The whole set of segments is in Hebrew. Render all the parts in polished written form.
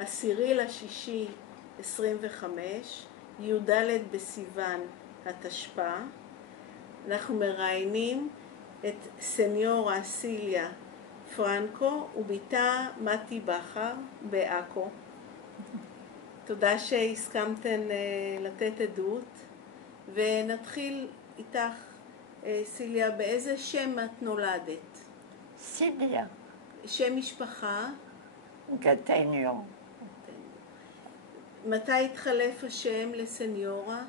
10/6/25, י"ד בסיוון התשפ"א. אנחנו מראיינים את סניורה סיליה פרנקו וביתה מתי בכר בעכו. תודה שהסכמתן לתת עדות, ונתחיל איתך, סיליה. באיזה שם את נולדת? סיליה. שם משפחה? גטניו. מתי התחלף השם לסניורה?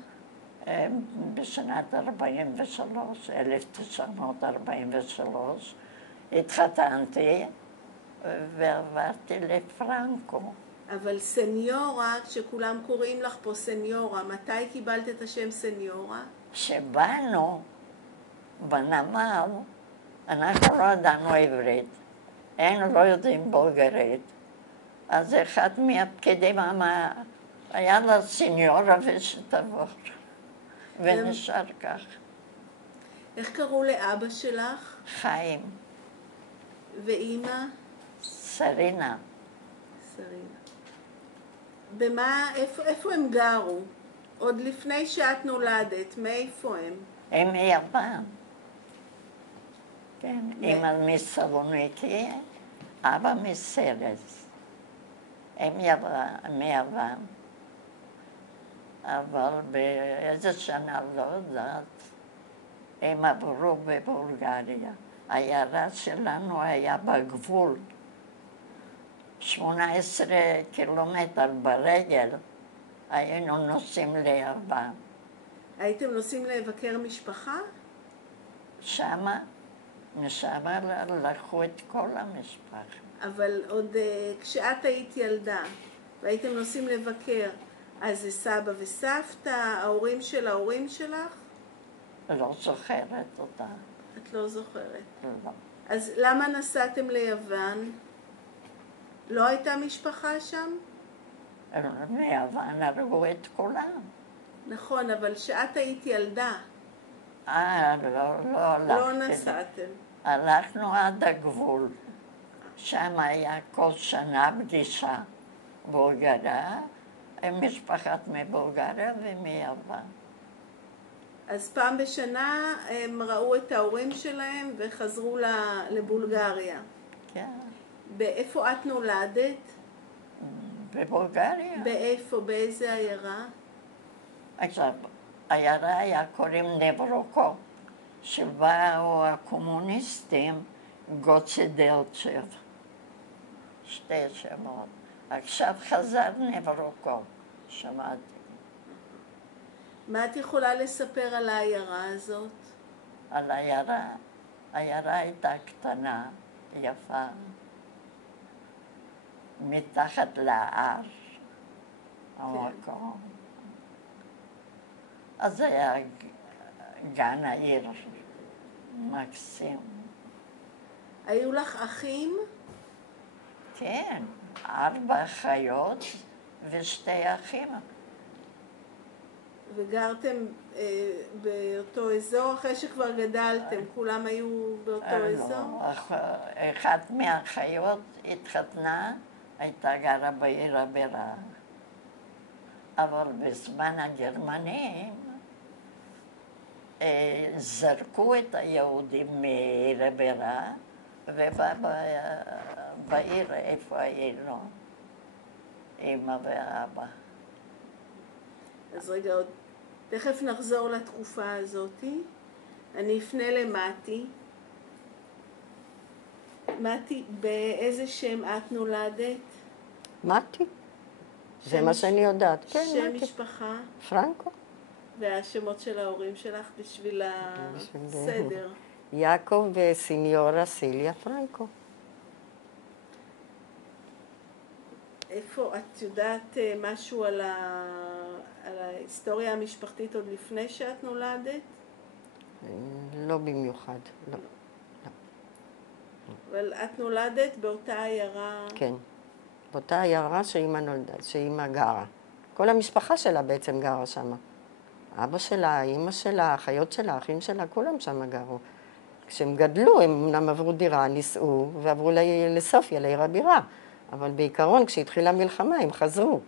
בשנת 1943, התחתנתי ועברתי לפרנקו. אבל סניורה, כשכולם קוראים לך פה סניורה, מתי קיבלת את השם סניורה? כשבאנו בנמל, אנחנו לא ידענו עברית, הם לא יודעים בולגרית. אז אחד מהפקידים אמר, היה לה סניורה ושתבוא, ונשאר כך. איך קראו לאבא שלך? חיים. ואימא? סרינה. סרינה. איפה הם גרו? עוד לפני שאת נולדת, מאיפה הם? הם מיוון. כן, אימא מסלוניקי, אבא מסלס. הם מיוון. אבל באיזה שנה לא יודעת, הם עברו בבולגריה. העיירה שלנו היה בגבול. 18 קילומטר ברגל היינו נוסעים ליוון. הייתם נוסעים לבקר משפחה? שמה, משמה לקחו את כל המשפחה. אבל עוד כשאת היית ילדה והייתם נוסעים לבקר, אז זה סבא וסבתא, ההורים של ההורים שלך? לא זוכרת אותה. את לא זוכרת? לא. אז למה נסעתם ליוון? לא הייתה משפחה שם? מיוון הרגו את כולם. נכון, אבל שאת היית ילדה. לא הלכתי. לא נסעתם. הלכנו עד הגבול. שם היה כל שנה פגישה בולגריה, עם משפחת מבולגריה ומיוון. אז פעם בשנה הם ראו את ההורים שלהם וחזרו לבולגריה. כן. באיפה את נולדת? בבולגריה. באיפה? באיזה עיירה? עכשיו, העיירה היה קוראים נברוקו, שבאו הקומוניסטים גוצה דלצ'ב. שתי שמות. עכשיו חזר נברוקו, שמעתי. מה את יכולה לספר על העיירה הזאת? על העיירה? העיירה הייתה קטנה, יפה, מתחת להר, המקום. אז היה גן העיר מקסים. היו לך אחים? כן, 4 אחיות ושתי אחים. וגרתם באותו אזור אחרי שכבר גדלתם? כולם היו באותו אזור? לא, אחת מהאחיות התחתנה, הייתה גרה בעיר הבירה. אבל בזמן הגרמנים זרקו את היהודים מעיר הבירה, ובעיר איפה היינו, אמא ואבא. אז רגע, עוד תכף נחזור לתקופה הזאת. אני אפנה למתי. מתי, באיזה שם את נולדת? מתי? זה מה שאני יודעת. כן, שם מתי. משפחה? פרנקו. והשמות של ההורים שלך בשביל הסדר. יעקב וסניורה סיליה פרנקו. איפה, את יודעת משהו על ההיסטוריה המשפחתית עוד לפני שאת נולדת? לא במיוחד, לא. אבל את נולדת באותה עיירה? כן, באותה עיירה שאימא נולדה, שאימא גרה. כל המשפחה שלה בעצם גרה שם. אבא שלה, אימא שלה, האחיות שלה, האחים שלה, כולם שם גרו. כשהם גדלו, הם אמנם עברו דירה, נישאו ועברו לסופיה, לעיר הבירה. אבל בעיקרון, כשהתחילה המלחמה, הם חזרו.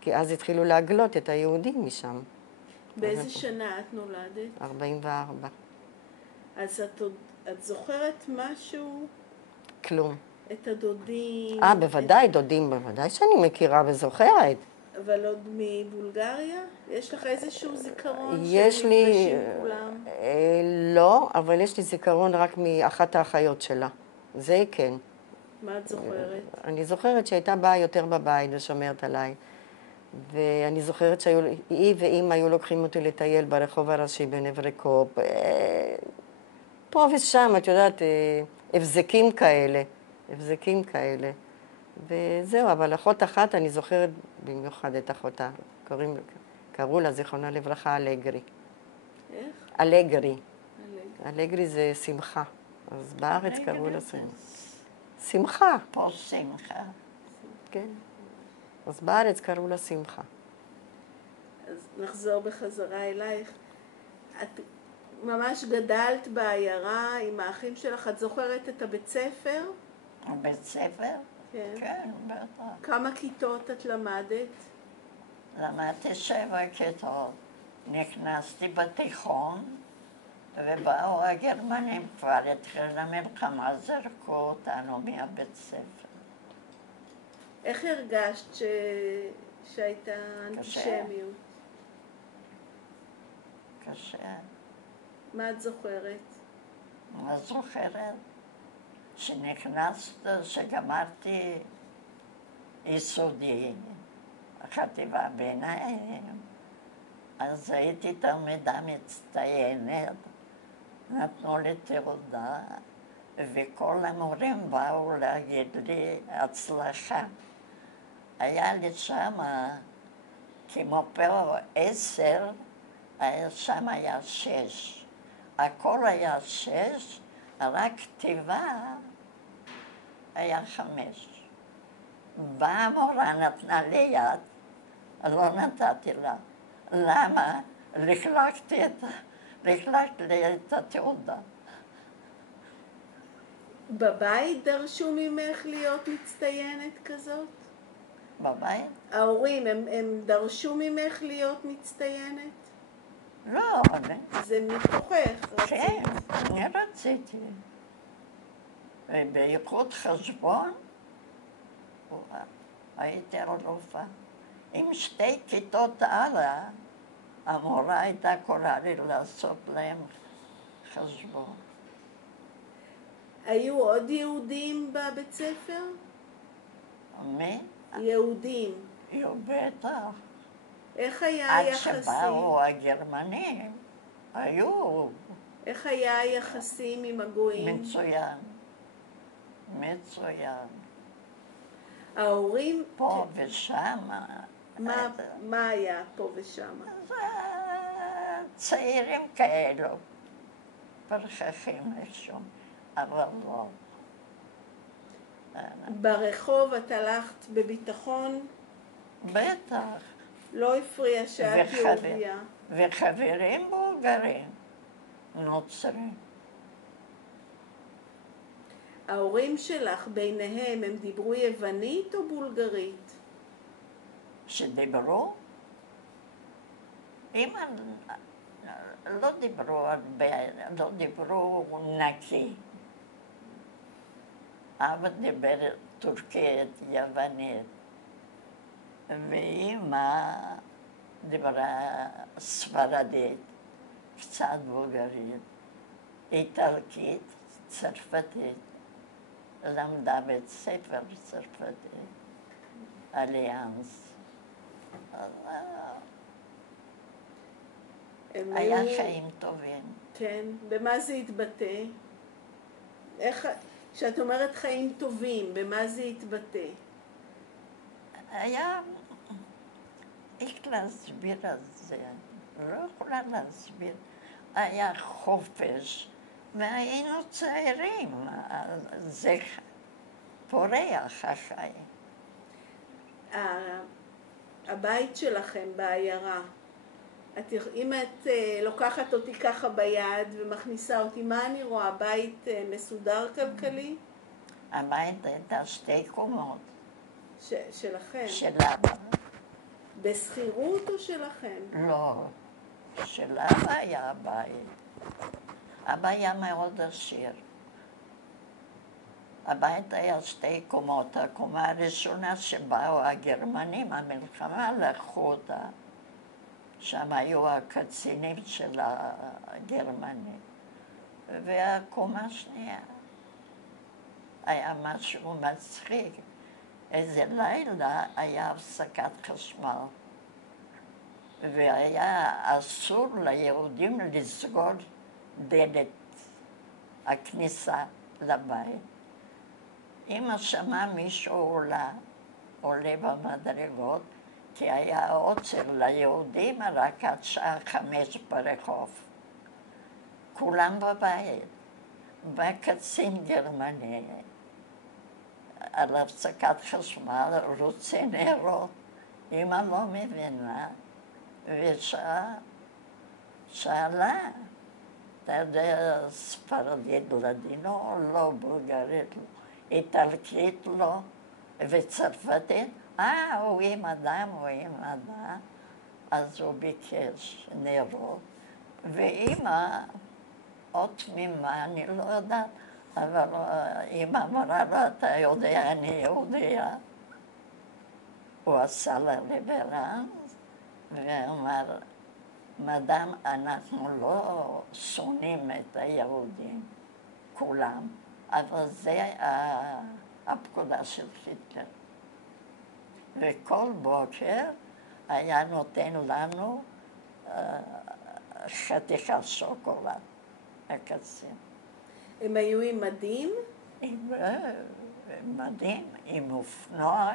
כי אז התחילו להגלות את היהודים משם. באיזה שנה את נולדת? 44. אז את זוכרת משהו? כלום. את הדודים? בוודאי, דודים, בוודאי שאני מכירה וזוכרת. אבל עוד מבולגריה? יש לך איזשהו זיכרון יש לי... שנפגשים כולם? לא, אבל יש לי זיכרון רק מאחת האחיות שלה. זה כן. מה את זוכרת? אני זוכרת שהייתה באה יותר בבית ושומרת עליי. ואני זוכרת שהיא ואמא היו לוקחים אותי לטייל ברחוב הראשי בנברקופ. פה ושם, את יודעת, הבזקים כאלה. הבזקים כאלה. וזהו, אבל אחות אחת, אני זוכרת במיוחד את אחותה. קראו לה, זיכרונה לברכה, אלגרי. איך? אלגרי. אלגרי זה שמחה. אז בארץ קראו לה שמחה. פה שמחה. כן. אז בארץ קראו לה שמחה. אז נחזור בחזרה אלייך. את ממש גדלת בעיירה עם האחים שלך. את זוכרת את הבית ספר? בית ספר? כן. כן, בטח. כמה כיתות את למדת? למדתי 7 כיתות. נכנסתי בתיכון, ובאו הגרמנים, כבר התחילה המלחמה, זרקו אותנו מהבית ספר. איך הרגשת שהייתה אנטישמיות? קשה. מה את זוכרת? מה זוכרת? שנכנסת, שגמרתי יסודי, חטיבה ביניים, אז הייתי תלמידה מצטיינת, נתנו לי תעודה, וכל המורים באו להגיד לי הצלחה. היה לי שמה, כמו פה 10, שם היה 6. הכל היה 6, רק כתיבה היה 5. באה המורה, נתנה לי יד, לא נתתי לה. למה? לכלכתי לי את התעודה. בבית דרשו ממך להיות מצטיינת כזאת? בבית? ההורים, הם דרשו ממך להיות מצטיינת? לא, זה מתוכך, רצית. כן, אני רציתי. ובייחוד חשבון, הייתי אלופה. עם 2 כיתות הלאה, המורה הייתה קוראה לי לעשות להם חשבון. היו עוד יהודים בבית ספר? מי? יהודים. בטח. איך היה עד היחסים? שבאו הגרמנים, היו איך היה היחסים עם הגויים? מצוין. מצוין. ההורים... פה ושם. מה היה פה ושם? צעירים כאלו, פרחחים איכשהו, אבל לא. ברחוב את הלכת בביטחון? בטח. לא הפריע שאת יהודייה? וחברים בולגרים, נוצרים. ההורים שלך ביניהם, הם דיברו יוונית או בולגרית? שדיברו? אמא לא דיברו הרבה, לא דיברו נקי. אבא דיבר טורקית, יוונית, ואמא דיברה ספרדית, קצת בולגרית, איטלקית, צרפתית. למדה בית ספר צרפתי, אליאנס. היה חיים טובים. כן, במה זה התבטא? כשאת אומרת חיים טובים, במה זה התבטא? היה, איך להסביר את זה? לא יכולה להסביר. היה חופש, והיינו צעירים. זה פורח החיים. הבית שלכם בעיירה, אם את לוקחת אותי ככה ביד ומכניסה אותי, מה אני רואה? בית מסודר כלכלי? הבית הייתה 2 קומות. שלכם? של אבא. בשכירות או שלכם? לא, של אבא היה הבית. אבא היה מאוד עשיר. הבית היה 2 קומות. הקומה הראשונה שבאו הגרמנים, המלחמה, לקחו אותה. שם היו הקצינים של הגרמנים. והקומה השנייה היה משהו מצחיק. איזה לילה היה הפסקת חשמל, והיה אסור ליהודים לסגור דלת הכניסה לבית. אמא שמעה מישהו עולה במדרגות, כי היה עוצר ליהודים רק עד שעה 5 ברחוב. כולם בבית. בא קצין גרמני על הפסקת חשמל, רוצה נרות. אמא לא מבינה, ושאלה, אתה יודע ספרדית לדינו או לא, בולגרית לא, איטלקית לא, וצרפתית, הוא עם אדם, הוא עם אדם. אז הוא ביקש נרות, ואמא, עוד תמימה, אני לא יודעת, אבל אמא אמרה לו, אתה יודע, אני יהודיה. הוא עשה לה ליברנס, ואמר, מדאם, אנחנו לא שונאים את היהודים, כולם, אבל זה הפקודה של היטלר. וכל בוקר היה נותן לנו חתיכת שוקולד, הקצין. הם היו עם מדים? עם מדים, עם אופנוע,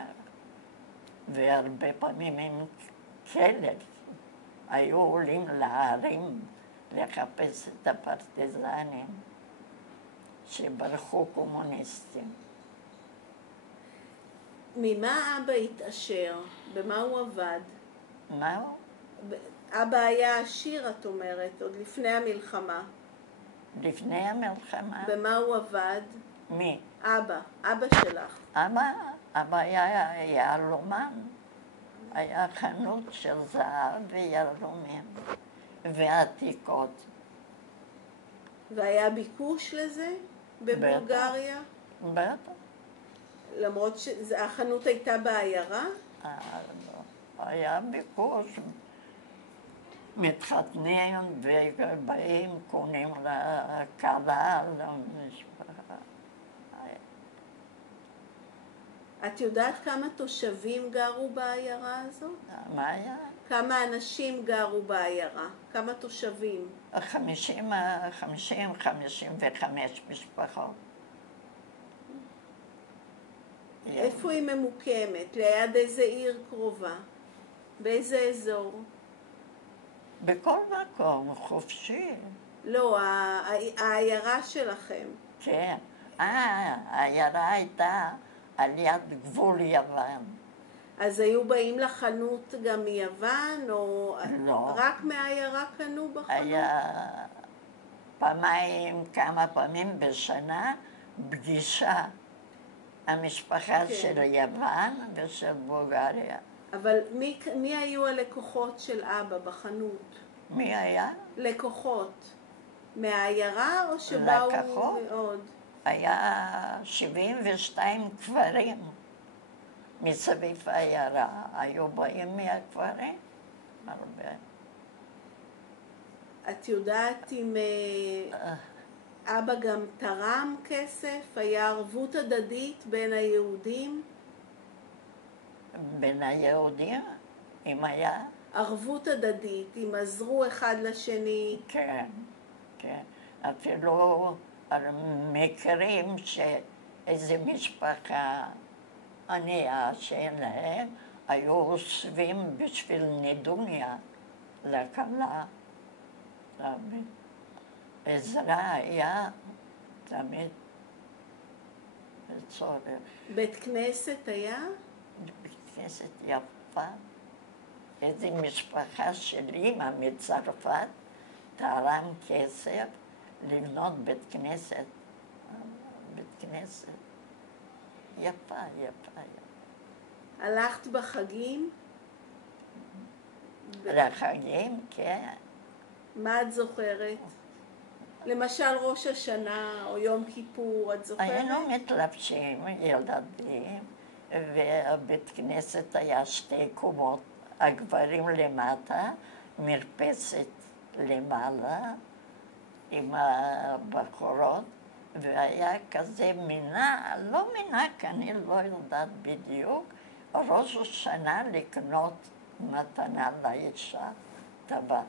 והרבה פעמים עם כלב. היו עולים להרים לחפש את הפרטיזנים שברחו קומוניסטים. ממה אבא התעשר? במה הוא עבד? מה הוא? אבא היה עשיר, את אומרת, עוד לפני המלחמה. לפני המלחמה. במה הוא עבד? מי? אבא שלך. אבא היה יהלומן. היה חנות של זהב ויהלומים ועתיקות. והיה ביקוש לזה בבולגריה? בטח. למרות שהחנות הייתה בעיירה? היה ביקוש. מתחתנים ובאים, קונים לכלה, למשפחה. את יודעת כמה תושבים גרו בעיירה הזאת? מה היה? כמה אנשים גרו בעיירה? כמה תושבים? 55 משפחות. איפה היא ממוקמת? ליד איזה עיר קרובה? באיזה אזור? בכל מקום, חופשי. לא, העיירה שלכם. כן. העיירה הייתה על יד גבול יוון. אז היו באים לחנות גם מיוון, או לא. רק מהעיירה קנו בחנות? היה כמה פעמים בשנה, פגישה. המשפחה כן. של יוון ושל בולגריה. אבל מי היו הלקוחות של אבא בחנות? מי היה? לקוחות. מהעיירה או שבאו לקוחות? מאוד? היה 72 כפרים מסביב העיירה. היו באים מהכפרים הרבה. את יודעת אם אבא גם תרם כסף? היה ערבות הדדית בין היהודים? בין היהודים? אם היה? ערבות הדדית, אם עזרו אחד לשני. כן, כן. אפילו על מקרים שאיזה משפחה ענייה שאין להם, היו אוספים בשביל נדוניה לכלה. תמיד. עזרה היה תמיד בצורך. בית כנסת היה? בית כנסת יפה. איזו משפחה של אמא מצרפת תרם כסף לבנות בית כנסת. בית כנסת יפה, יפה. הלכת בחגים? לחגים, כן. מה את זוכרת? למשל ראש השנה או יום כיפור, את זוכרת? היינו מתלבשים, ילדים, והבית כנסת היה 2 קומות, הגברים למטה, מרפסת למעלה, עם הבחורות, והיה כזה מינה, לא מנהג, אני לא יודעת בדיוק, ראש השנה לקנות מתנה לאישה, טבעת.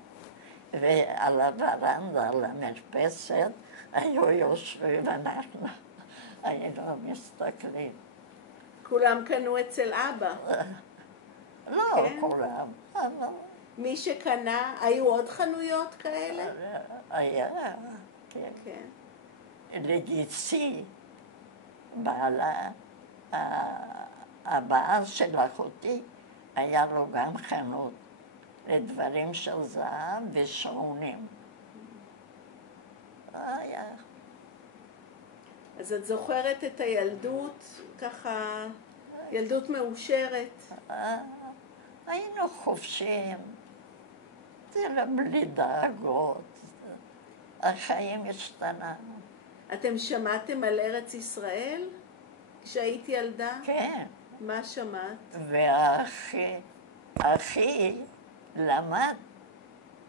ועל הוורנדה, על המרפסת, היו יושבים ואנחנו היינו מסתכלים. כולם קנו אצל אבא. לא כן. כולם, אבל מי שקנה, היו עוד חנויות כאלה? היה, כן. כן. לגיסי, בעלה, הבעל של אחותי, היה לו גם חנות לדברים של זהב ושעונים. היה. אז את זוכרת את הילדות, ככה, ילדות מאושרת? היינו חופשיים, זה לא בלי דאגות, החיים השתנה. אתם שמעתם על ארץ ישראל כשהיית ילדה? כן, מה שמעת? ואחי למד,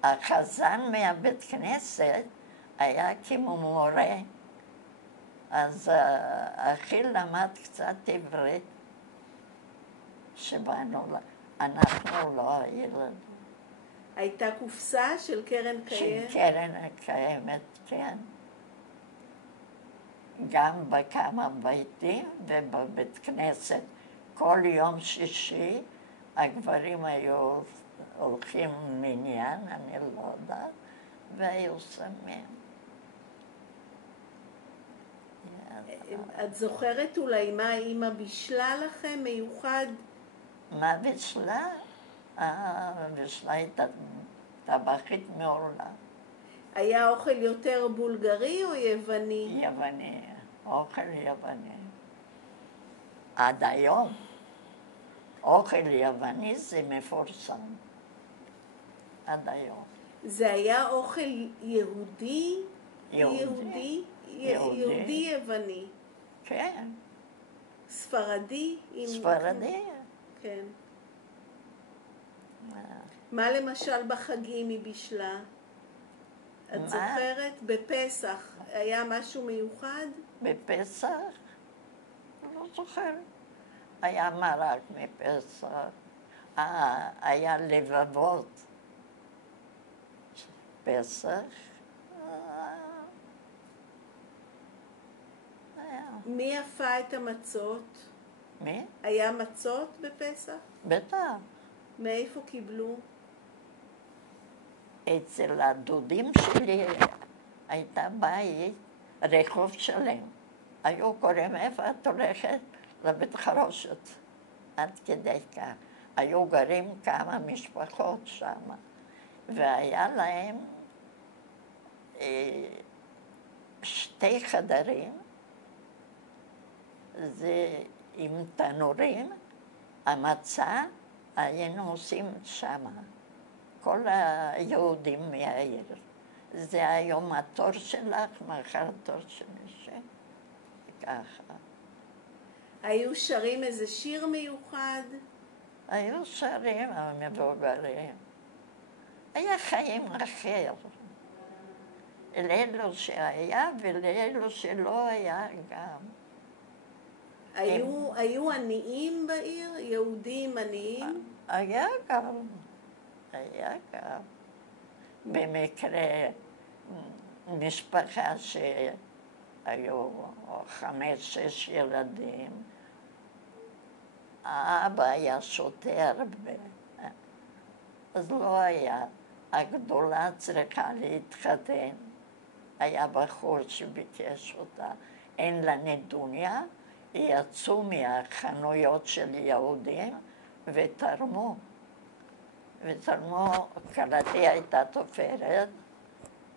החזן מהבית כנסת היה כמו מורה, אז אחי למד קצת עברית, שבאנו, אנחנו לא הילדים. הייתה קופסה של קרן קיימת? של קרן הקיימת, כן. גם בכמה ביתים ובבית כנסת. כל יום שישי הגברים היו הולכים מניין, אני לא יודעת, והיו שמים. את זוכרת אולי מה אמא בישלה לכם מיוחד? מה בישלה? בישלה את הטבחית מעולה. היה אוכל יותר בולגרי או יווני? יווני, אוכל יווני. עד היום, אוכל יווני זה מפורסם. עד היום. זה היה אוכל יהודי? יהודי. יהודי יווני. כן. ספרדי? ספרדי. כן. מה למשל בחגים היא בישלה? את זוכרת? בפסח היה משהו מיוחד? בפסח? לא זוכרת. היה מרק מפסח. היה לבבות. פסח. מי אפה את המצות? מי? היה מצות בפסח? בטח. מאיפה קיבלו? אצל הדודים שלי הייתה בית, רחוב שלם. היו קוראים, איפה את הולכת? לבית חרושת. עד כדי כך. היו גרים כמה משפחות שם, והיה להם 2 חדרים, זה עם תנורים, המצה היינו עושים שמה. כל היהודים מהעיר. זה היום התור שלך, מחר התור שלי, ככה. היו שרים איזה שיר מיוחד? היו שרים המבוגרים. היה חיים אחר. לאלו שהיה ולאלו שלא היה גם. היו עניים בעיר? יהודים עניים? היה גם. במקרה משפחה שהיו 5-6 ילדים, האבא היה שוטר, אז לא היה. הגדולה צריכה להתחתן. היה בחור שביקש אותה, אין לה נדוניה, יצאו מהחנויות של יהודים ותרמו. כלתי הייתה תופרת,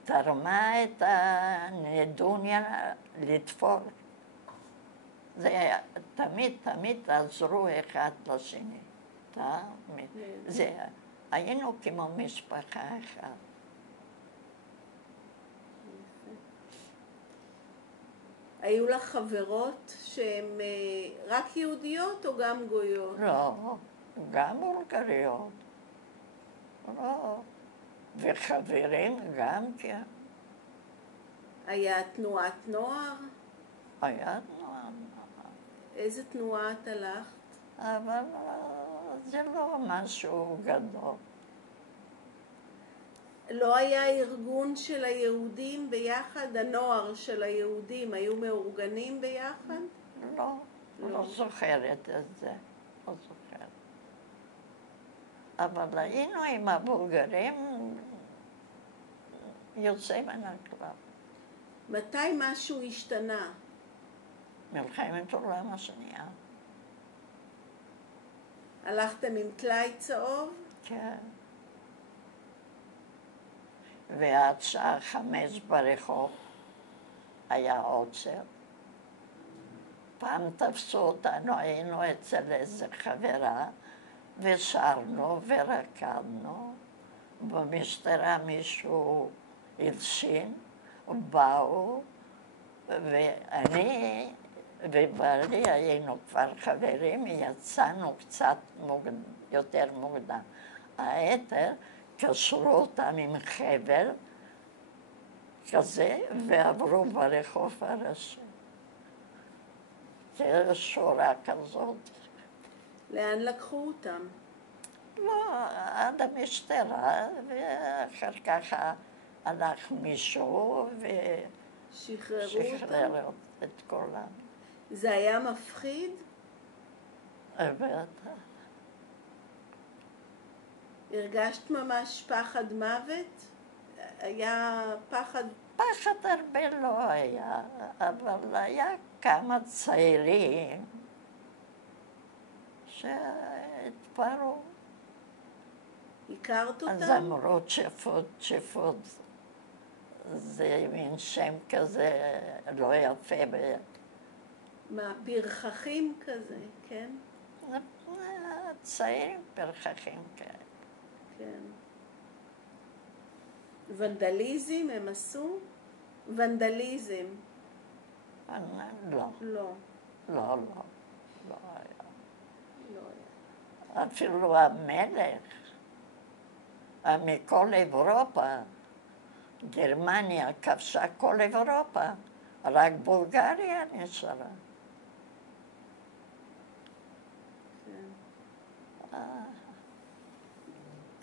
תרמה את הנדוניה לתפור. זה היה, תמיד עזרו אחד לשני. תמיד. זה, היינו כמו משפחה אחת. היו לך חברות שהן רק יהודיות או גם גויות? לא, גם בולגריות. לא. וחברים גם כן. היה תנועת נוער? היה תנועה. איזה תנועה את הלכת? אבל זה לא משהו גדול. לא היה ארגון של היהודים ביחד? הנוער של היהודים היו מאורגנים ביחד? לא זוכרת את זה. לא זוכרת. אבל היינו עם הבולגרים יוצא מן הכלל. מתי משהו השתנה? מלחמת העולם השנייה. הלכתם עם טלאי צהוב? כן. ועד שעה 5 ברחוב היה עוצר. פעם תפסו אותנו, היינו אצל איזה חברה, ושרנו ורקדנו. במשטרה מישהו הלשין, באו, ואני ובעלי היינו כבר חברים, יצאנו קצת יותר מוקדם. היתר קשרו אותם עם חבל כזה ועברו ברחוב הראשי. שורה כזאת. לאן לקחו אותם? לא, עד המשטרה, ואחר כך הלך מישהו ושחרר את כולם. זה היה מפחיד? בטח. הרגשת ממש פחד מוות? היה פחד? פחד הרבה לא היה, אבל היה כמה צעירים שהתפרעו. הכרת אותם? אז אמרו צ'פות, זה מין שם כזה לא יפה. מה, פרחחים כזה, כן? צעירים פרחחים כאלה. כן. ונדליזם הם עשו? ונדליזם. לא. לא. לא היה. לא היה. אפילו המלך, מכל אירופה, גרמניה כבשה כל אירופה, רק בולגריה נשארה. כן.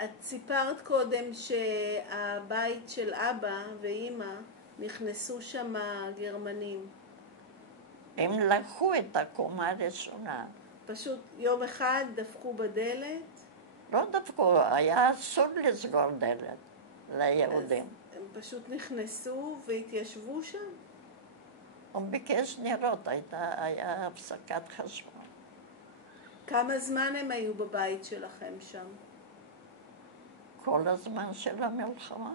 את סיפרת קודם שהבית של אבא ואימא נכנסו שם גרמנים. הם לקחו את הקומה הראשונה. פשוט יום אחד דפקו בדלת? לא דפקו, היה אסור לסגור דלת ליהודים. אז הם פשוט נכנסו והתיישבו שם? הוא ביקש נרות, היה הפסקת חשמל. כמה זמן הם היו בבית שלכם שם? כל הזמן של המלחמה,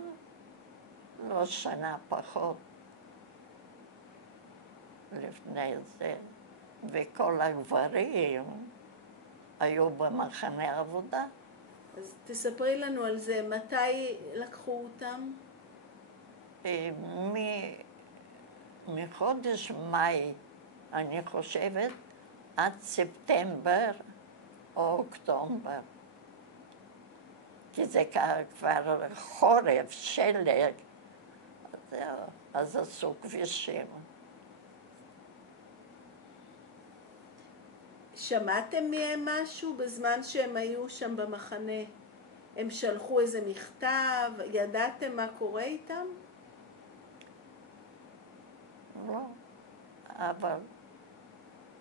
לא שנה פחות לפני זה, וכל הגברים היו במחנה עבודה. אז תספרי לנו על זה, מתי לקחו אותם? מחודש מאי, אני חושבת, עד ספטמבר או אוקטובר. כי זה כבר חורף, שלג, אז עשו כבישים. שמעתם מהם משהו בזמן שהם היו שם במחנה? הם שלחו איזה מכתב? ידעתם מה קורה איתם? לא, אבל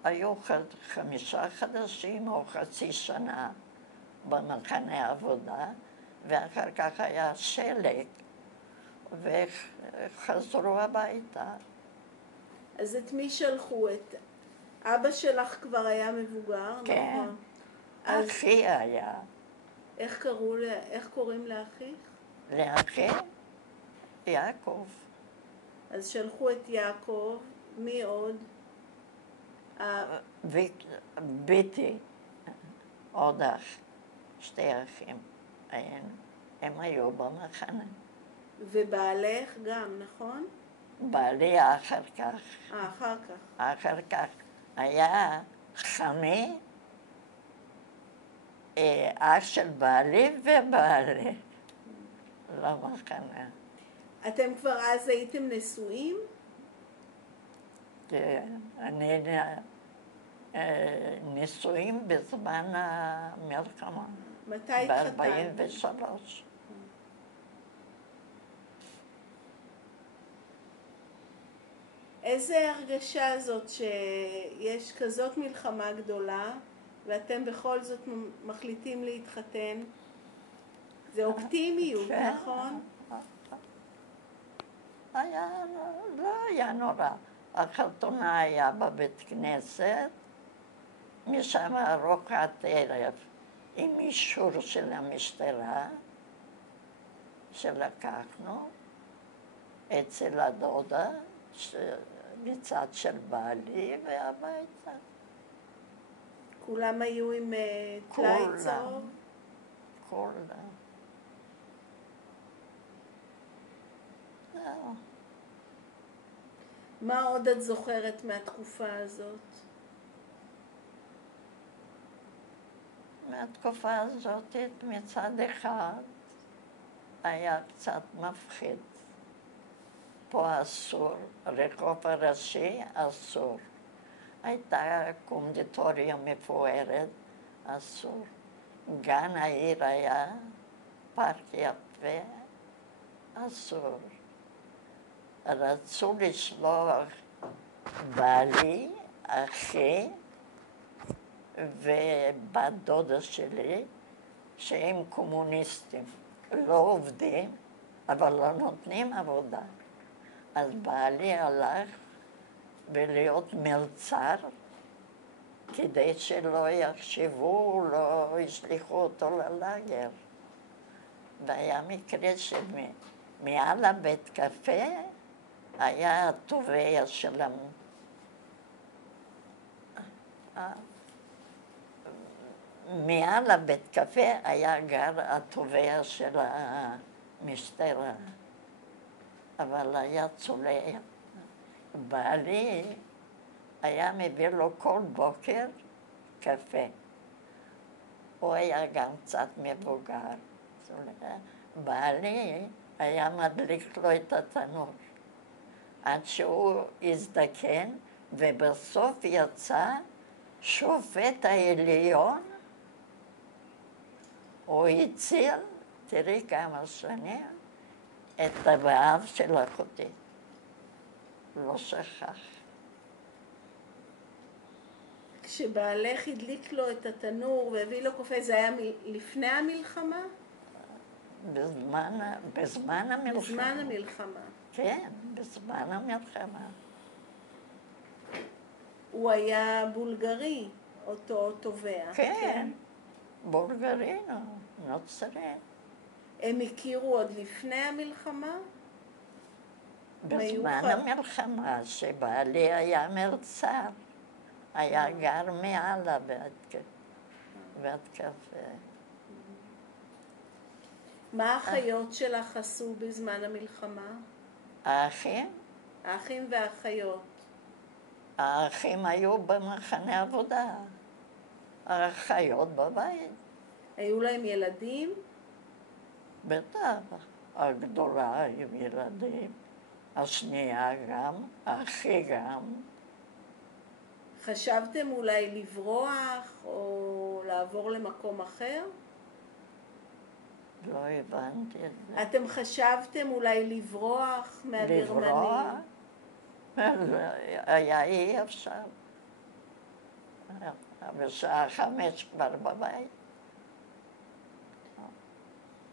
היו 5 חודשים או חצי שנה במחנה עבודה, ואחר כך היה שלג, וחזרו הביתה. אז את מי שלחו? את אבא שלך כבר היה מבוגר, כן. נכון? אחי היה. איך קוראים לאחיך? לאחי? יעקב. אז שלחו את יעקב, מי עוד? ביתי, עוד אח, שתי אחים היינו, הם היו במחנה. ובעלך גם, נכון? בעלי אחר כך. אחר כך. אחר כך היה חמי, אח של בעלי ובעלי למחנה. אתם כבר אז הייתם נשואים? אני נישואים בזמן המלחמה. מתי התחתנתם? ב-43. איזה הרגשה זאת שיש כזאת מלחמה גדולה ואתם בכל זאת מחליטים להתחתן? זה אופטימיות, כן. נכון? לא היה נורא. החתונה היה בבית כנסת, משם ארוחת ערב עם אישור של המשטרה שלקחנו אצל הדודה מצד של בעלי והביתה. כולם היו עם טלאי צהוב? כולם. זהו. מה עוד את זוכרת מהתקופה הזאת? מהתקופה הזאת מצד אחד היה קצת מפחיד. פה אסור, רחוב הראשי אסור. הייתה קונדיטוריה מפוארת, אסור. גן העיר היה פארק יפה, אסור. רצו לשלוח בעלי, אחי ובת דודה שלי, שהם קומוניסטים, לא עובדים, אבל לא נותנים עבודה. אז בעלי הלך ולהיות מלצר, כדי שלא יחשבו, לא ישליחו אותו ללאגר. והיה מקרה שמעל הבית קפה היה התובע של מעל הבית קפה היה גר התובע של המשטרה, אבל היה צולע. בעלי היה מביא לו כל בוקר קפה. הוא היה גם קצת מבוגר. בעלי היה מדליק לו את התנור, עד שהוא הזדקן, ובסוף יצא שופט העליון. הוא הציל, תראי כמה שנים, את הבעל של אחותי. לא שכח. כשבעלך הדליק לו את התנור והביא לו קפה, זה היה לפני המלחמה? בזמן המלחמה. בזמן המלחמה. כן, בזמן המלחמה. הוא היה בולגרי, אותו תובע. כן, בולגרינו, נוצרי. הם הכירו עוד לפני המלחמה? בזמן המלחמה, שבעלי היה מלצר, היה גר מעלה בית קפה. מה האחיות שלך עשו בזמן המלחמה? האחים? האחים והאחיות. האחים היו במחנה עבודה, האחיות בבית. היו להם ילדים? בטח, הגדולה עם ילדים, השנייה גם, האחי גם. חשבתם אולי לברוח או לעבור למקום אחר? לא הבנתי את זה. אתם חשבתם אולי לברוח מהגרמנים? לברוח? היה אי אפשר. בשעה 5 כבר בבית.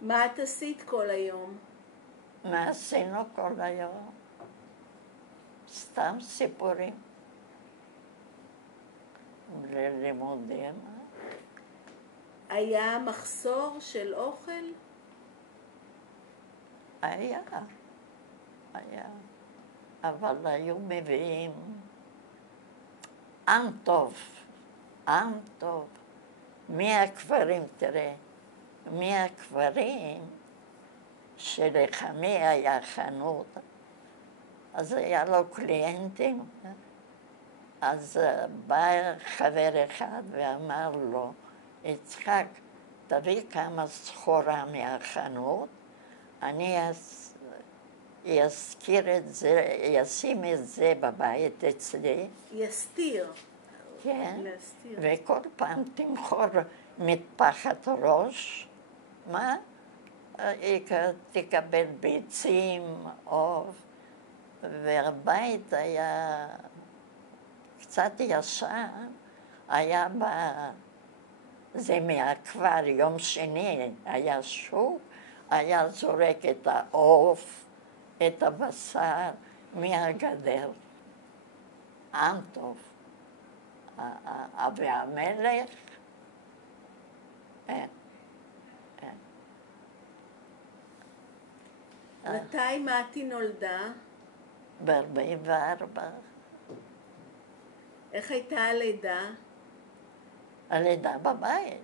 מה את עשית כל היום? מה עשינו כל היום? סתם סיפורים. ללימודים. היה מחסור של אוכל? היה. אבל היו מביאים עם טוב, עם טוב. מהכפרים, תראה, מהכפרים שלחמי היה חנות, אז היה לו קליינטים. אז בא חבר אחד ואמר לו, יצחק, תביא כמה סחורה מהחנות, אני אזכיר את זה, אשים את זה בבית אצלי. יסתיר. כן, להסתיר. וכל פעם תמכור מטפחת ראש, מה? תקבל ביצים, עוף, והבית היה קצת ישן, היה זה מהכפר, יום שני היה שוק, היה זורק את העוף, את הבשר, מהגדר. עם טוב. והמלך, אין. מתי מתי נולדה? ב-44. איך הייתה הלידה? הלידה בבית.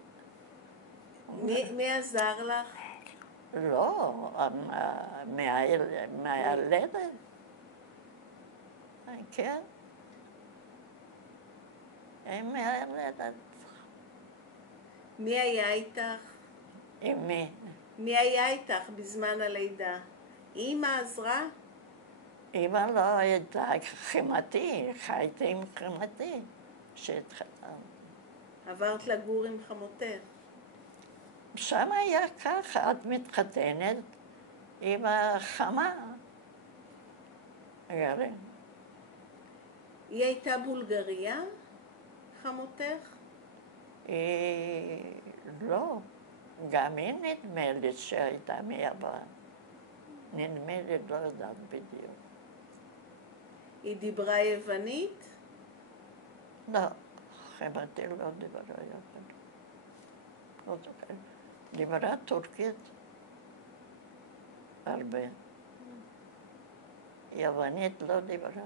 מי עזר לך? לא, מהילדת. כן. מהילדת. מי היה איתך? עם מי? מי היה איתך בזמן הלידה? אמא עזרה? אמא לא הייתה חמתי, חייתי עם חמתי שהתחתן. עברת לגור עם חמותך. שם היה ככה, את מתחתנת עם החמה. גרים. היא הייתה בולגריה, חמותך? לא, גם היא נדמה לי שהייתה מיוון. נדמה לי, לא יודעת בדיוק. היא דיברה יוונית? לא, חמתי לא דיברה יוונית. לא זוכרת. דיברה טורקית הרבה. יוונית לא דיברה.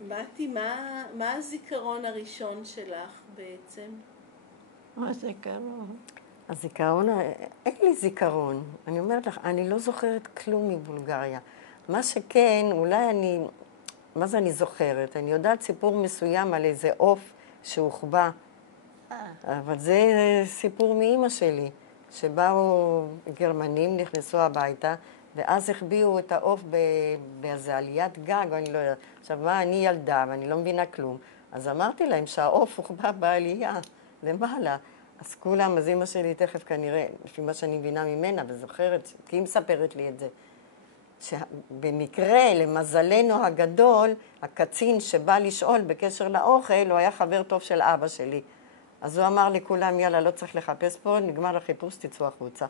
מתי, מה הזיכרון הראשון שלך בעצם? מה הזיכרון? הזיכרון, אין לי זיכרון. אני אומרת לך, אני לא זוכרת כלום מבולגריה. מה שכן, אולי מה זה אני זוכרת? אני יודעת סיפור מסוים על איזה עוף שהוחבא, אבל זה סיפור מאמא שלי, שבאו גרמנים, נכנסו הביתה, ואז החביאו את העוף באיזה עליית גג, אני לא יודעת. עכשיו, מה, אני ילדה ואני לא מבינה כלום. אז אמרתי להם שהעוף הוחבא בעלייה, למעלה. אז כולם, אז אמא שלי תכף כנראה, לפי מה שאני מבינה ממנה וזוכרת, כי היא מספרת לי את זה, שבמקרה, למזלנו הגדול, הקצין שבא לשאול בקשר לאוכל, הוא היה חבר טוב של אבא שלי. אז הוא אמר לכולם, יאללה, לא צריך לחפש פה, נגמר החיפוש, תצאו החוצה.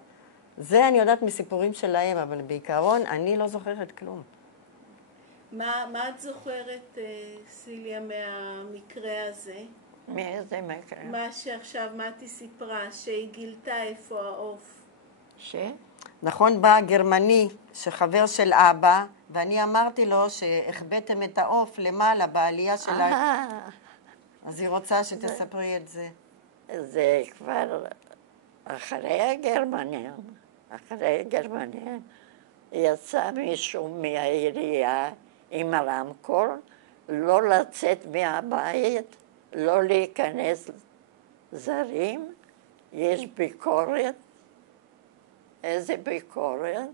זה אני יודעת מסיפורים שלהם, אבל בעיקרון אני לא זוכרת כלום. מה את זוכרת, סיליה, מהמקרה הזה? מאיזה מקרה? מה שעכשיו מתי סיפרה, שהיא גילתה איפה העוף. נכון, בא גרמני שחבר של אבא, ואני אמרתי לו שהחבאתם את העוף למעלה בעלייה שלה. אז היא רוצה שתספרי את זה. זה כבר אחרי הגרמנים, יצא מישהו מהעירייה עם הרמקול, לא לצאת מהבית, לא להיכנס זרים, יש ביקורת. איזה ביקורת?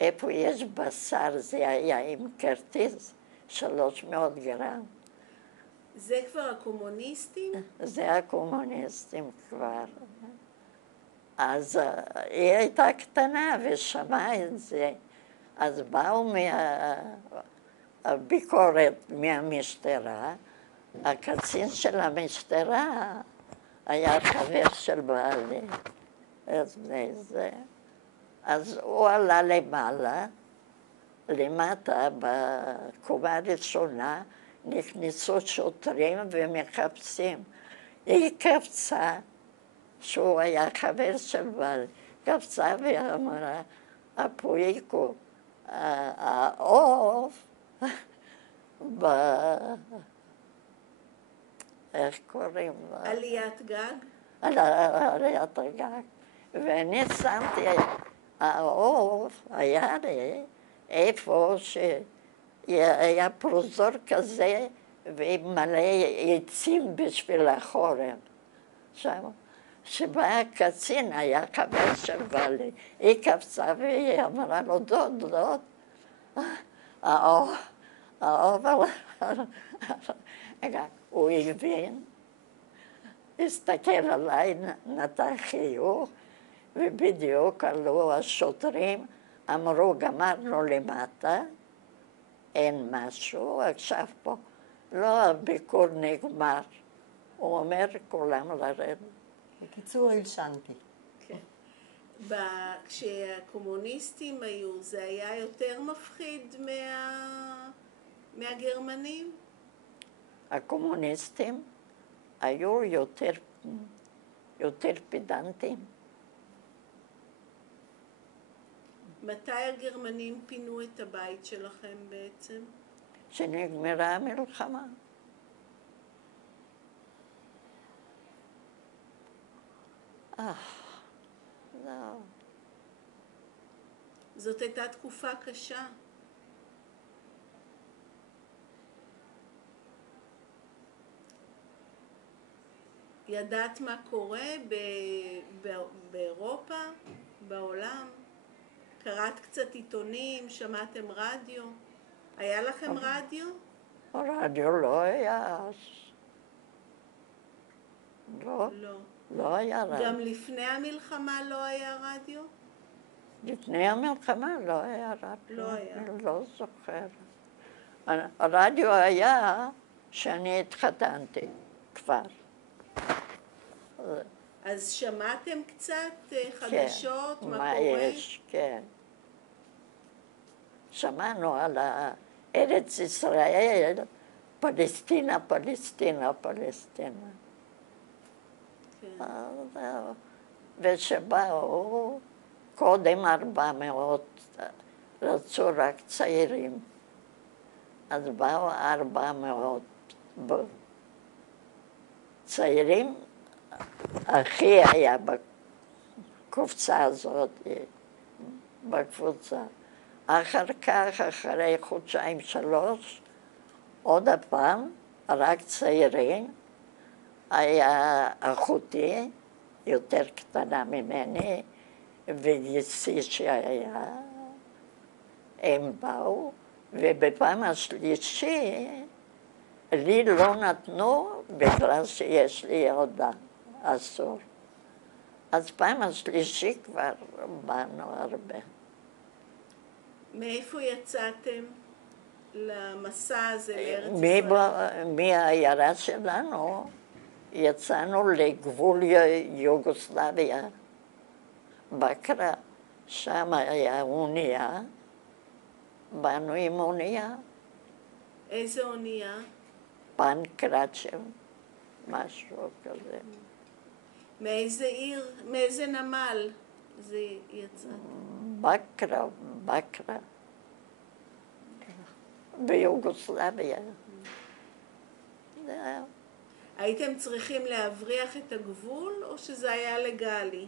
איפה יש בשר, זה היה עם כרטיס, 300 גרם. זה כבר הקומוניסטים? זה הקומוניסטים כבר. אז היא הייתה קטנה ושמעה את זה. אז באו מהביקורת מהמשטרה, הקצין של המשטרה היה חבר של בעלי. אז הוא עלה למטה בקומה הראשונה, נכנסו שוטרים ומחפשים. היא קפצה, שהוא היה חבר של בעלי, קפצה ואמרה, הפויקו, העוף, איך קוראים לה? עליית גג? על עליית הגג. ואני שמתי, העוף היה לי איפה שהיה פרוזור כזה ומלא עצים בשביל החורף. שם, שבא הקצין, היה חבר של בעלי, היא קפצה והיא אמרה לו, דוד, העוף, הוא הבין, הסתכל עליי, נתן חיוך, ובדיוק עלו השוטרים, אמרו, גמרנו למטה, אין משהו, עכשיו פה, לא, הביקור נגמר. הוא אומר, כולם לרדת. בקיצור, הלשנתי. כן. כשהקומוניסטים היו, זה היה יותר מפחיד מהגרמנים? הקומוניסטים היו יותר פדנטים. מתי הגרמנים פינו את הבית שלכם בעצם? שנגמרה המלחמה. לא. זאת הייתה תקופה קשה. ידעת מה קורה באירופה, בעולם? קראת קצת עיתונים, שמעתם רדיו? היה לכם רדיו? הרדיו לא היה אז. לא, לא. לא היה רדיו. גם לפני המלחמה לא היה רדיו? לפני המלחמה לא היה רדיו. לא היה. אני לא זוכר. הרדיו היה שאני התחתנתי כבר. אז שמעתם קצת חדשות, כן, מה מה קורה? יש, כן. שמענו על ארץ ישראל, פלסטינה, פלסטינה, פלסטינה. כן. ושבאו קודם 400, רצו רק צעירים. אז באו 400 צעירים, אחי היה בקבוצה הזאת, בקבוצה. אחר כך, אחרי חודשיים, 3, עוד הפעם, רק צעירים, היה אחותי, יותר קטנה ממני, וגיסי שהיה, הם באו, ובפעם השלישי, לי לא נתנו בגלל שיש לי ילדה, אסור. אז פעם השלישי כבר באנו הרבה. מאיפה יצאתם למסע הזה לארץ ישראל? מהעיירה שלנו יצאנו לגבול יוגוסלביה, בקרה. שם היה אונייה, באנו עם אונייה. איזה אונייה? פנקרצ'ב, משהו כזה. מאיזה עיר, מאיזה נמל זה יצא? בקרה. ביוגוסלביה. הייתם צריכים להבריח את הגבול או שזה היה לגלי?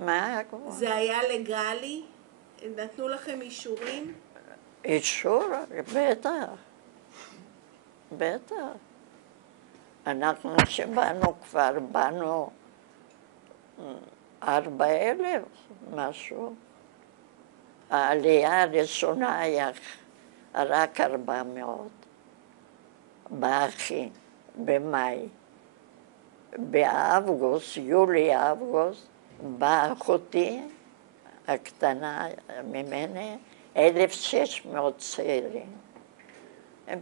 מה? זה היה לגלי? נתנו לכם אישורים? אישור? בטח. אנחנו שבאנו כבר, באנו 4,000 משהו. העלייה הראשונה היה רק 400, באחי, במאי. באוגוסט, יולי-אוגוסט, באה אחותי הקטנה ממני, 1,600 צעירים.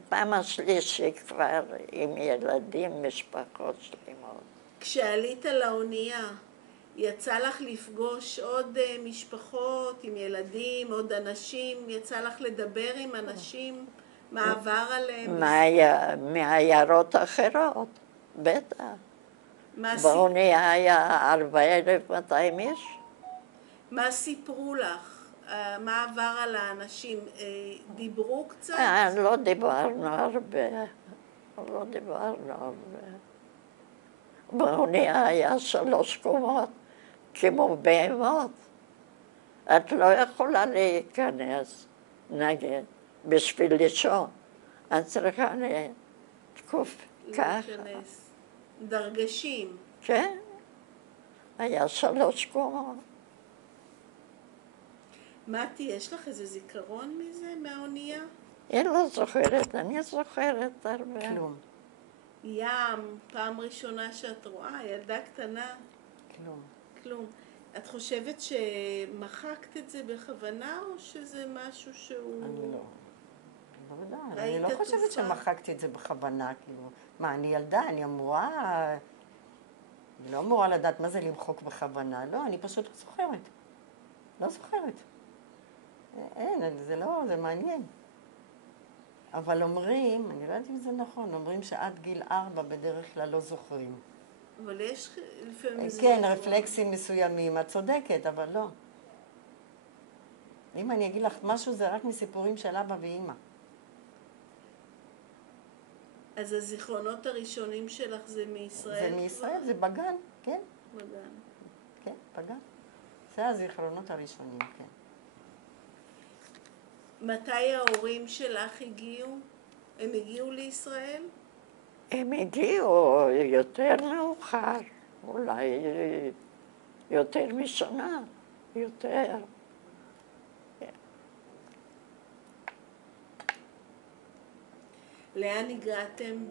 פעם השלישי כבר עם ילדים, משפחות שלמות. כשעלית לאונייה, יצא לך לפגוש עוד משפחות עם ילדים, עוד אנשים? יצא לך לדבר עם אנשים? מה עבר עליהם? מעיירות אחרות, בטח. באונייה היה 4,200 איש. מה סיפרו לך? מה עבר על האנשים? דיברו קצת? לא דיברנו הרבה. לא דיברנו הרבה. באונייה היה 3 קומות, כמו בהמות. את לא יכולה להיכנס, נגיד, בשביל לישון. את צריכה לתקוף ככה. להיכנס. דרגשים. כן, היה 3 קומות. מתי, יש לך איזה זיכרון מזה, מהאונייה? היא לא זוכרת, אני זוכרת הרבה. כלום, ים, פעם ראשונה שאת רואה, ילדה קטנה, כלום. כלום. את חושבת שמחקת את זה בכוונה, או שזה משהו שהוא... אני לא. לא יודעת, ראית אני לא חושבת תופעה? שמחקתי את זה בכוונה, כאילו. מה, אני ילדה, אני אמורה... אני לא אמורה לדעת מה זה למחוק בכוונה. לא, אני פשוט לא זוכרת. לא זוכרת. אין, זה לא, זה מעניין. אבל אומרים, אני לא יודעת אם זה נכון, אומרים שעד גיל 4 בדרך כלל לא זוכרים. אבל יש לפעמים... כן, רפלקסים מסוימים, את צודקת, אבל לא. אם אני אגיד לך משהו, זה רק מסיפורים של אבא ואמא. אז הזיכרונות הראשונים שלך זה מישראל? זה מישראל, זה בגן, כן, בגן. כן, בגן. זה הזיכרונות הראשונים, כן. מתי ההורים שלך הגיעו? הם הגיעו לישראל? הם הגיעו יותר מאוחר, אולי יותר משנה, יותר. לאן הגעתם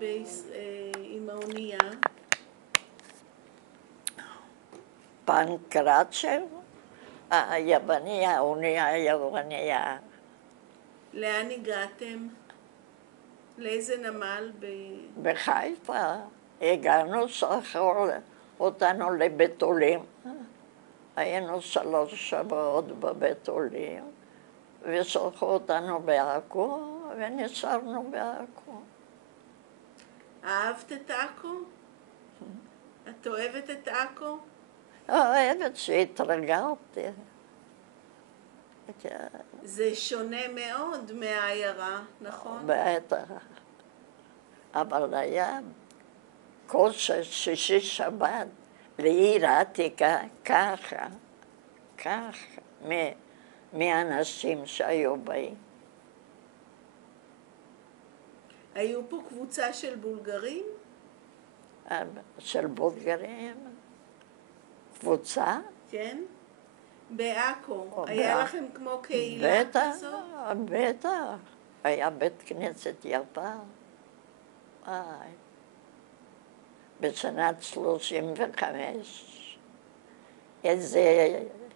עם האונייה? פנקרצ'ב, היווניה, האונייה היווניה. לאן הגעתם? לאיזה נמל? בחיפה הגענו, שלחו אותנו לבתולים. היינו 3 שבועות בבתולים, ושלחו אותנו בעכו, ונשארנו בעכו. אהבת את עכו? את אוהבת את עכו? אוהבת שהתרגלתי. זה שונה מאוד מהעיירה, נכון? בטח. אבל היה כל שישי שבת לעיר העתיקה ככה, מאנשים שהיו באים. היו פה קבוצה של בולגרים? של בולגרים, קבוצה. כן? בעכו. או היה בעכו. לכם כמו קהילה בטח, כזאת? בטח. היה בית כנסת יפה. בשנת 35, איזה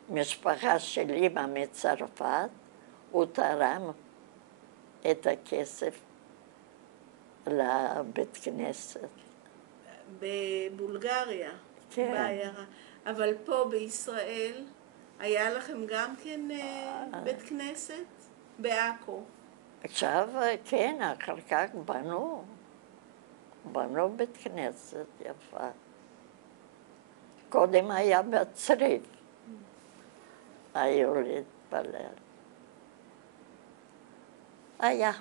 משפחה של אמא מצרפת, הוא תרם את הכסף לבית כנסת. בבולגריה, כן. בעיירה. אבל פה בישראל, היה לכם גם כן בית כנסת? בעכו. עכשיו, כן, אחר כך בנו בית כנסת יפה. קודם היה בצריף, היו להתפלל. היה.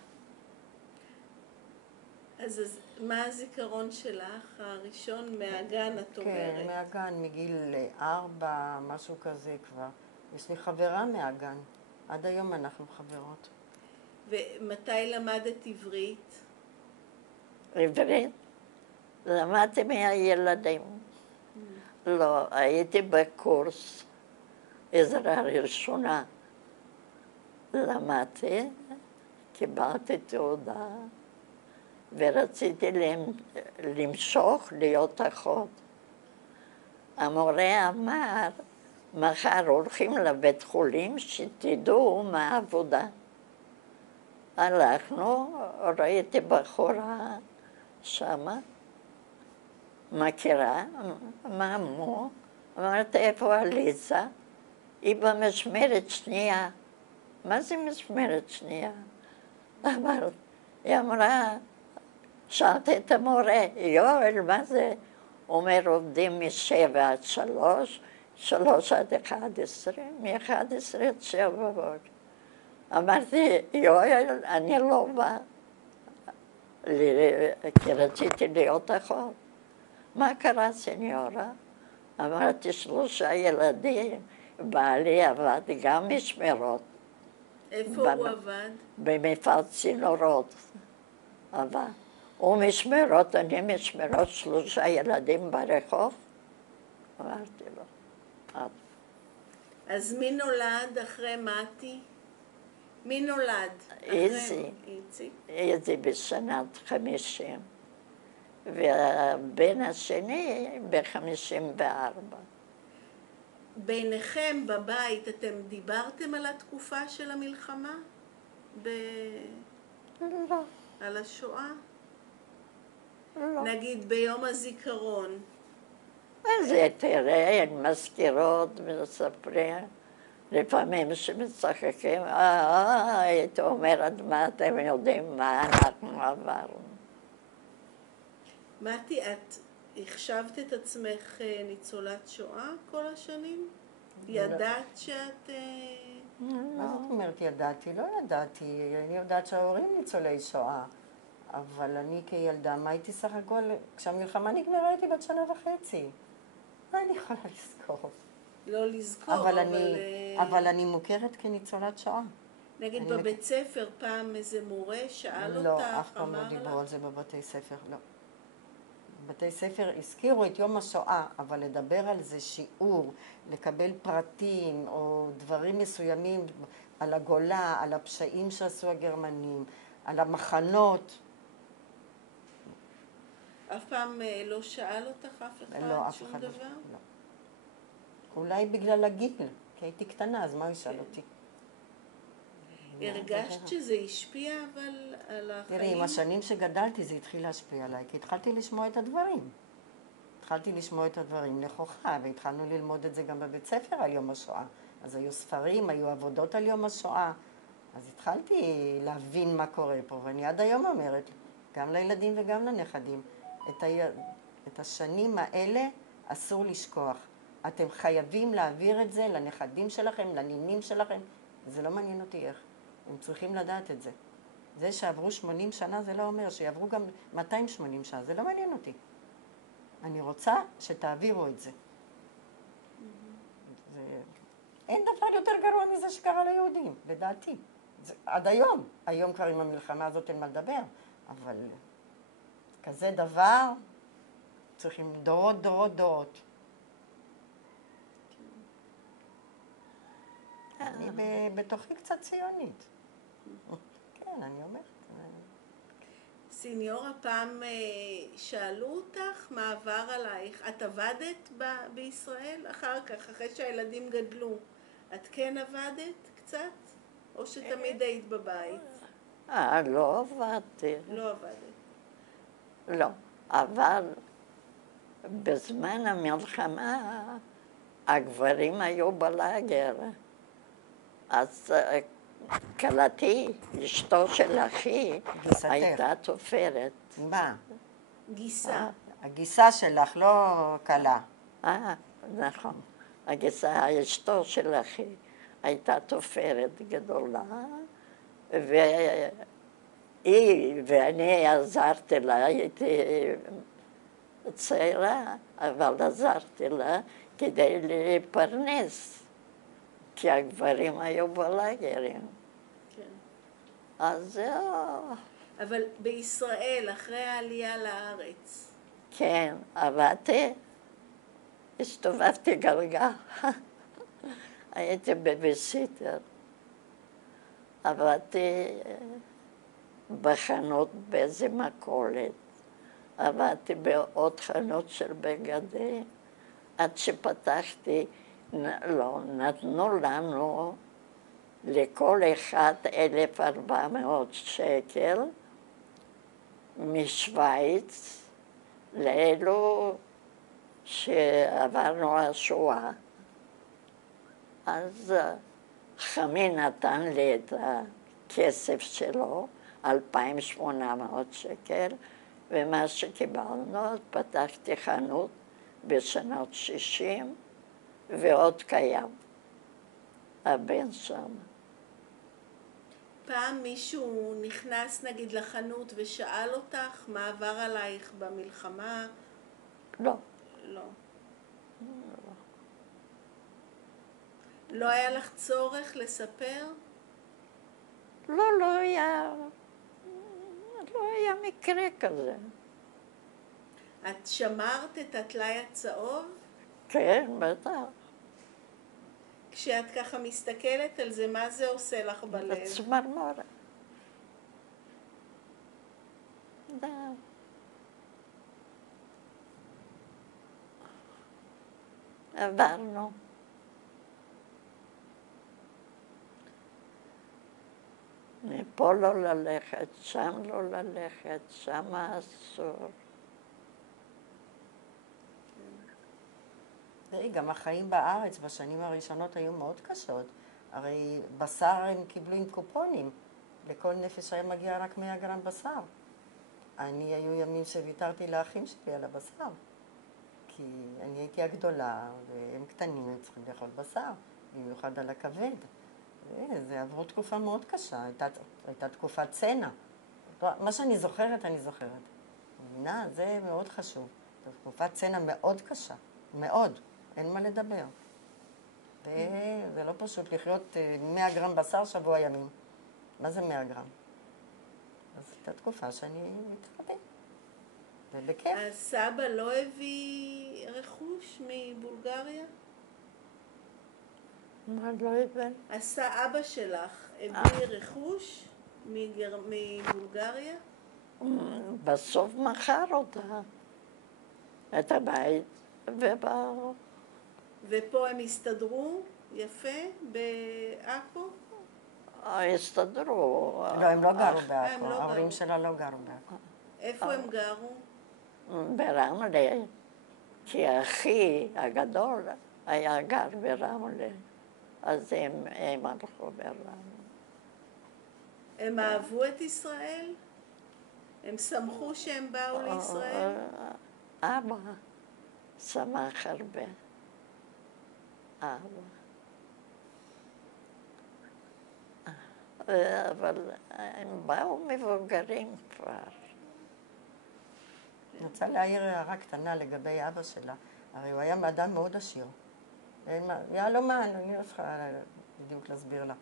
אז מה הזיכרון שלך, הראשון מהגן, את אומרת? כן, מהגן, מגיל 4, משהו כזה כבר. יש לי חברה מהגן. עד היום אנחנו חברות. ומתי למדת עברית? עברית? למדתי מהילדים. לא, הייתי בקורס עזרה ראשונה. למדתי, קיבלתי תעודה, ורציתי למשוך להיות אחות. המורה אמר, מחר הולכים לבית חולים שתדעו מה העבודה. הלכנו, ראיתי בחורה שמה, מכירה, מה אמרו? אמרתי, איפה עליזה? היא במשמרת שנייה. מה זה משמרת שנייה? היא אמרה, שאלתי את המורה, יואל, מה זה? הוא אומר, עובדים מ7 עד 3, 3 עד 11, מ-11 עד 7 בבוקר. אמרתי, יואל, אני לא באה, כי רציתי להיות אחות. מה קרה, סניורה? אמרתי, 3 ילדים, בעלי עבד גם משמרות. איפה הוא עבד? במפעל צינורות עבד. הוא משמרות, אני משמרות, 3 ילדים ברחוב. אמרתי לו, אז מי נולד אחרי מתי? מי נולד? איזי. איציק. איזי בשנת 50, והבן השני ב-54. ביניכם בבית אתם דיברתם על התקופה של המלחמה? לא, על השואה? לא. נגיד ביום הזיכרון. אז תראה, מזכירות ומספרים, לפעמים שמשחקים, היית אומרת, מה אתם יודעים, מה אנחנו עברנו. מתי, את החשבת את עצמך ניצולת שואה כל השנים? ידעת שאת... מה זאת אומרת ידעתי? לא ידעתי. אני יודעת שההורים ניצולי שואה. אבל אני כילדה, מה הייתי סך הכל, כשהמלחמה נגמרה הייתי בת 1.5 שנה. מה אני יכולה לזכור? לא לזכור, אבל אני מוכרת כניצולת שואה. נגיד בבית ספר פעם איזה מורה שאל אותך, לא, אף פעם לא דיברו על זה בבתי ספר, לא. בבתי ספר הזכירו את יום השואה, אבל לדבר על זה שיעור, לקבל פרטים או דברים מסוימים על הגולה, על הפשעים שעשו הגרמנים, על המחנות. אף פעם לא שאל אותך אף אחד לא, אף שום אחד דבר? לא. אולי בגלל הגיל, כי הייתי קטנה, אז מה הוא ישאל אותי? הרגשת שזה השפיע אבל על החיים? תראי, עם השנים שגדלתי זה התחיל להשפיע עליי, כי התחלתי לשמוע את הדברים. התחלתי לשמוע את הדברים נכוחה, והתחלנו ללמוד את זה גם בבית ספר על יום השואה. אז היו ספרים, היו עבודות על יום השואה. אז התחלתי להבין מה קורה פה, ואני עד היום אומרת, גם לילדים וגם לנכדים, את השנים האלה אסור לשכוח. אתם חייבים להעביר את זה לנכדים שלכם, לנינים שלכם. זה לא מעניין אותי איך. הם צריכים לדעת את זה. זה שעברו 80 שנה זה לא אומר שיעברו גם 280 שנה, זה לא מעניין אותי. אני רוצה שתעבירו את זה. אין דבר יותר גרוע מזה שקרה ליהודים, לדעתי. עד היום. היום כבר עם המלחמה הזאת אין מה לדבר, אבל כזה דבר צריכים דורות, דורות, דורות. אני בתוכי קצת ציונית. כן, אני אומרת. סניורה, פעם שאלו אותך מה עבר עלייך. את עבדת בישראל אחר כך, אחרי שהילדים גדלו. את כן עבדת קצת? או שתמיד היית בבית? לא עבדתי. לא עבדת. לא, אבל בזמן המלחמה הגברים היו בלאגר. אז כלתי, אשתו של אחי, הייתה תופרת. מה? גיסה. הגיסה שלך, לא כלה. נכון. הגיסה, אשתו של אחי, הייתה תופרת גדולה, והיא ואני עזרתי לה, הייתי צעירה, אבל עזרתי לה כדי לפרנס. כי הגברים היו בלאגרים. כן. אז אבל בישראל, אחרי העלייה לארץ. כן, עבדתי, הסתובבתי גלגל. הייתי בביסיטר. עבדתי בחנות באיזה מכולת. עבדתי בעוד חנות של בגדים, עד שפתחתי, לא, נתנו לנו לכל אחד 1,400 שקל משוויץ לאלו שעברנו השואה. אז חמי נתן לי את הכסף שלו, 2,800 שקל, ומה שקיבלנו, פתחתי חנות בשנות 60, ועוד קיים. הבן שם. פעם מישהו נכנס נגיד לחנות ושאל אותך מה עבר עלייך במלחמה? לא. לא. לא היה לך צורך לספר? לא היה מקרה כזה. את שמרת את הטלאי הצהוב? כן, בטח. כשאת ככה מסתכלת על זה, מה זה עושה לך בלב? צמרמורת. עברנו. מפה לא ללכת, שם לא ללכת, שם אסור. תראי, גם החיים בארץ בשנים הראשונות היו מאוד קשות. הרי בשר הם קיבלו עם קופונים. לכל נפש היה מגיע רק 100 גרם בשר. היו ימים שוויתרתי לאחים שלי על הבשר. כי אני הייתי הגדולה, והם קטנים, הם צריכים לאכול בשר, במיוחד על הכבד. זה עברו תקופה מאוד קשה, הייתה תקופת צנע. מה שאני זוכרת, אני זוכרת. מבינה? זה מאוד חשוב. תקופת צנע מאוד קשה, מאוד, אין מה לדבר. זה לא פשוט לחיות 100 גרם בשר שבוע ימים. מה זה 100 גרם? אז הייתה תקופה שאני מתחבאת. ובכיף. הסבא לא הביא רכוש מבולגריה? מה לא הבן? אבא שלך הביא רכוש מבולגריה? בסוף מכר אותה, את הבית, ופה הם הסתדרו יפה בעכו? הסתדרו. לא, הם לא גרו הם בעכו, לא ההורים גרו. שלה לא גרו בעכו. איפה הם גרו? ברמלה, כי אחי הגדול היה גר ברמלה, אז הם הלכו ברמלה. הם אהבו את ישראל? הם שמחו שהם באו לישראל? אבא שמח הרבה. אבא. אבל הם באו מבוגרים כבר. אני רוצה להעיר הערה קטנה לגבי אבא שלה. הרי הוא היה אדם מאוד עשיר. יהלומן, אני לא צריכה בדיוק להסביר לה.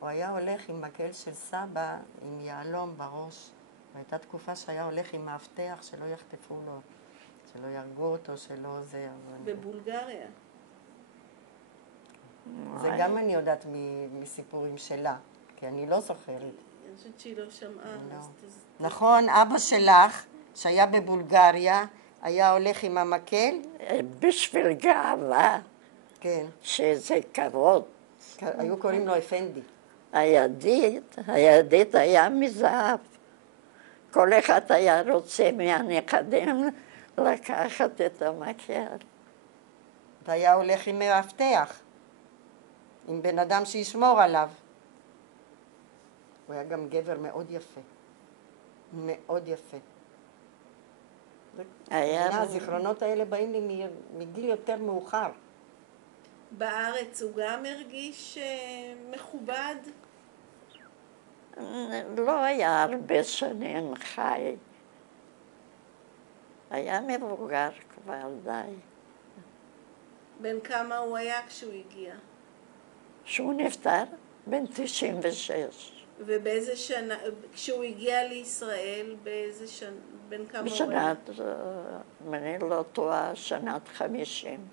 הוא היה הולך עם מקל של סבא, עם יהלום בראש. והייתה תקופה שהיה הולך עם מאבטח שלא יחטפו לו, שלא ירגו אותו, שלא זה. בבולגריה. זה גם אני יודעת מסיפורים שלה, כי אני לא זוכרת. אני חושבת שהיא לא שמעה. נכון, אבא שלך, שהיה בבולגריה, היה הולך עם המקל? בשביל גאווה, שזה כבוד. היו קוראים לו אפנדי. הידית היה מזהב. כל אחד היה רוצה מהנכדים לקחת את המקל. והיה הולך עם מאבטח, עם בן אדם שישמור עליו. הוא היה גם גבר מאוד יפה. מאוד יפה. הזיכרונות האלה באים לי מגיל יותר מאוחר. בארץ הוא גם הרגיש מכובד? לא היה הרבה שנים חי. היה מבוגר כבר די. בן כמה הוא היה כשהוא הגיע? שהוא נפטר? בן 96. ובאיזה שנה, כשהוא הגיע לישראל, באיזה שנה, בן כמה הוא היה? בשנת, אם אני לא טועה, שנת 50.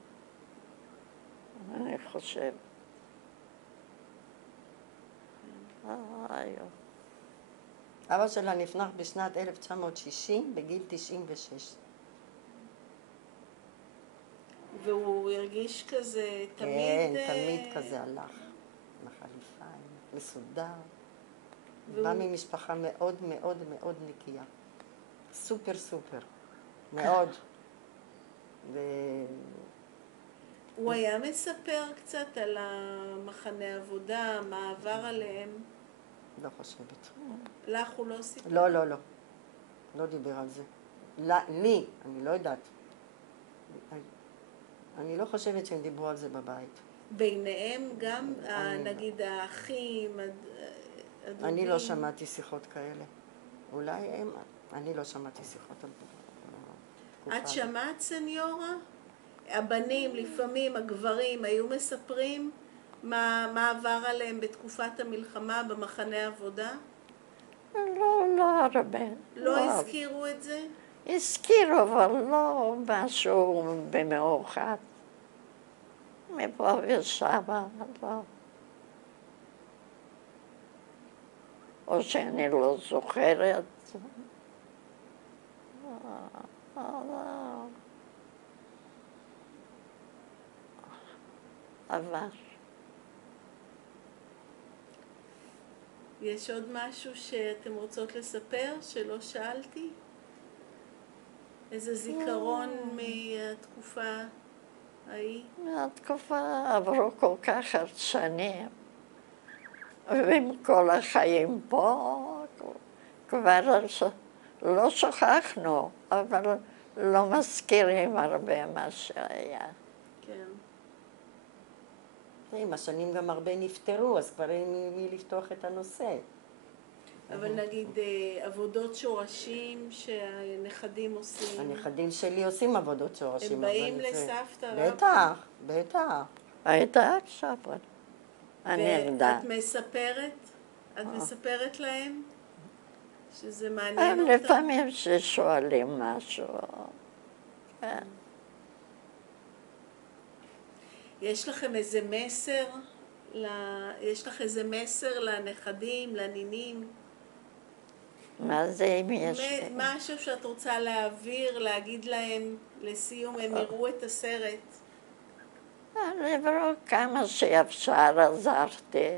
אני חושב. אבא שלה נפטר בשנת 1960, בגיל 96. והוא הרגיש כזה תמיד... כן, תמיד כזה הלך. עם החליפה, מסודר. בא ממשפחה מאוד מאוד מאוד נקייה. סופר סופר. מאוד. הוא היה מספר קצת על המחנה עבודה, מה עבר עליהם? לא חושבת. לך הוא לא סיפר? לא, לא, לא. לא דיבר על זה. לי, אני לא יודעת. אני לא חושבת שהם דיברו על זה בבית. ביניהם גם, אני לא. נגיד האחים, הדודים? אני לא שמעתי שיחות כאלה. אולי הם, אני לא שמעתי שיחות על תקופה את הזאת. שמעת, סניורה? הבנים, לפעמים הגברים, היו מספרים מה עבר עליהם בתקופת המלחמה במחנה עבודה? לא הרבה. לא הזכירו את זה? הזכירו, אבל לא משהו במאוחד. מפה ושם, לא. או שאני לא זוכרת. אבל יש עוד משהו שאתם רוצות לספר שלא שאלתי? איזה זיכרון מהתקופה ההיא? התקופה עברו כל כך הרבה שנים, ועם כל החיים פה, כבר לא שכחנו, אבל לא מזכירים הרבה מה שהיה. כן. עם השנים גם הרבה נפטרו, אז כבר אין מי לפתוח את הנושא. אבל נגיד עבודות שורשים שהנכדים עושים. הנכדים שלי עושים עבודות שורשים. הם באים אבל זה- לסבתא רבתא. בטח, בטח. הייתה עכשיו, אני יודעת. ואת מספרת? את מספרת להם? שזה מעניין אותם? לפעמים ששואלים משהו. כן. יש לכם איזה מסר? יש לך איזה מסר לנכדים, לנינים? מה זה אם יש? משהו שאת רוצה להעביר, להגיד להם לסיום, הם יראו את הסרט. לברור כמה שאפשר עזרתי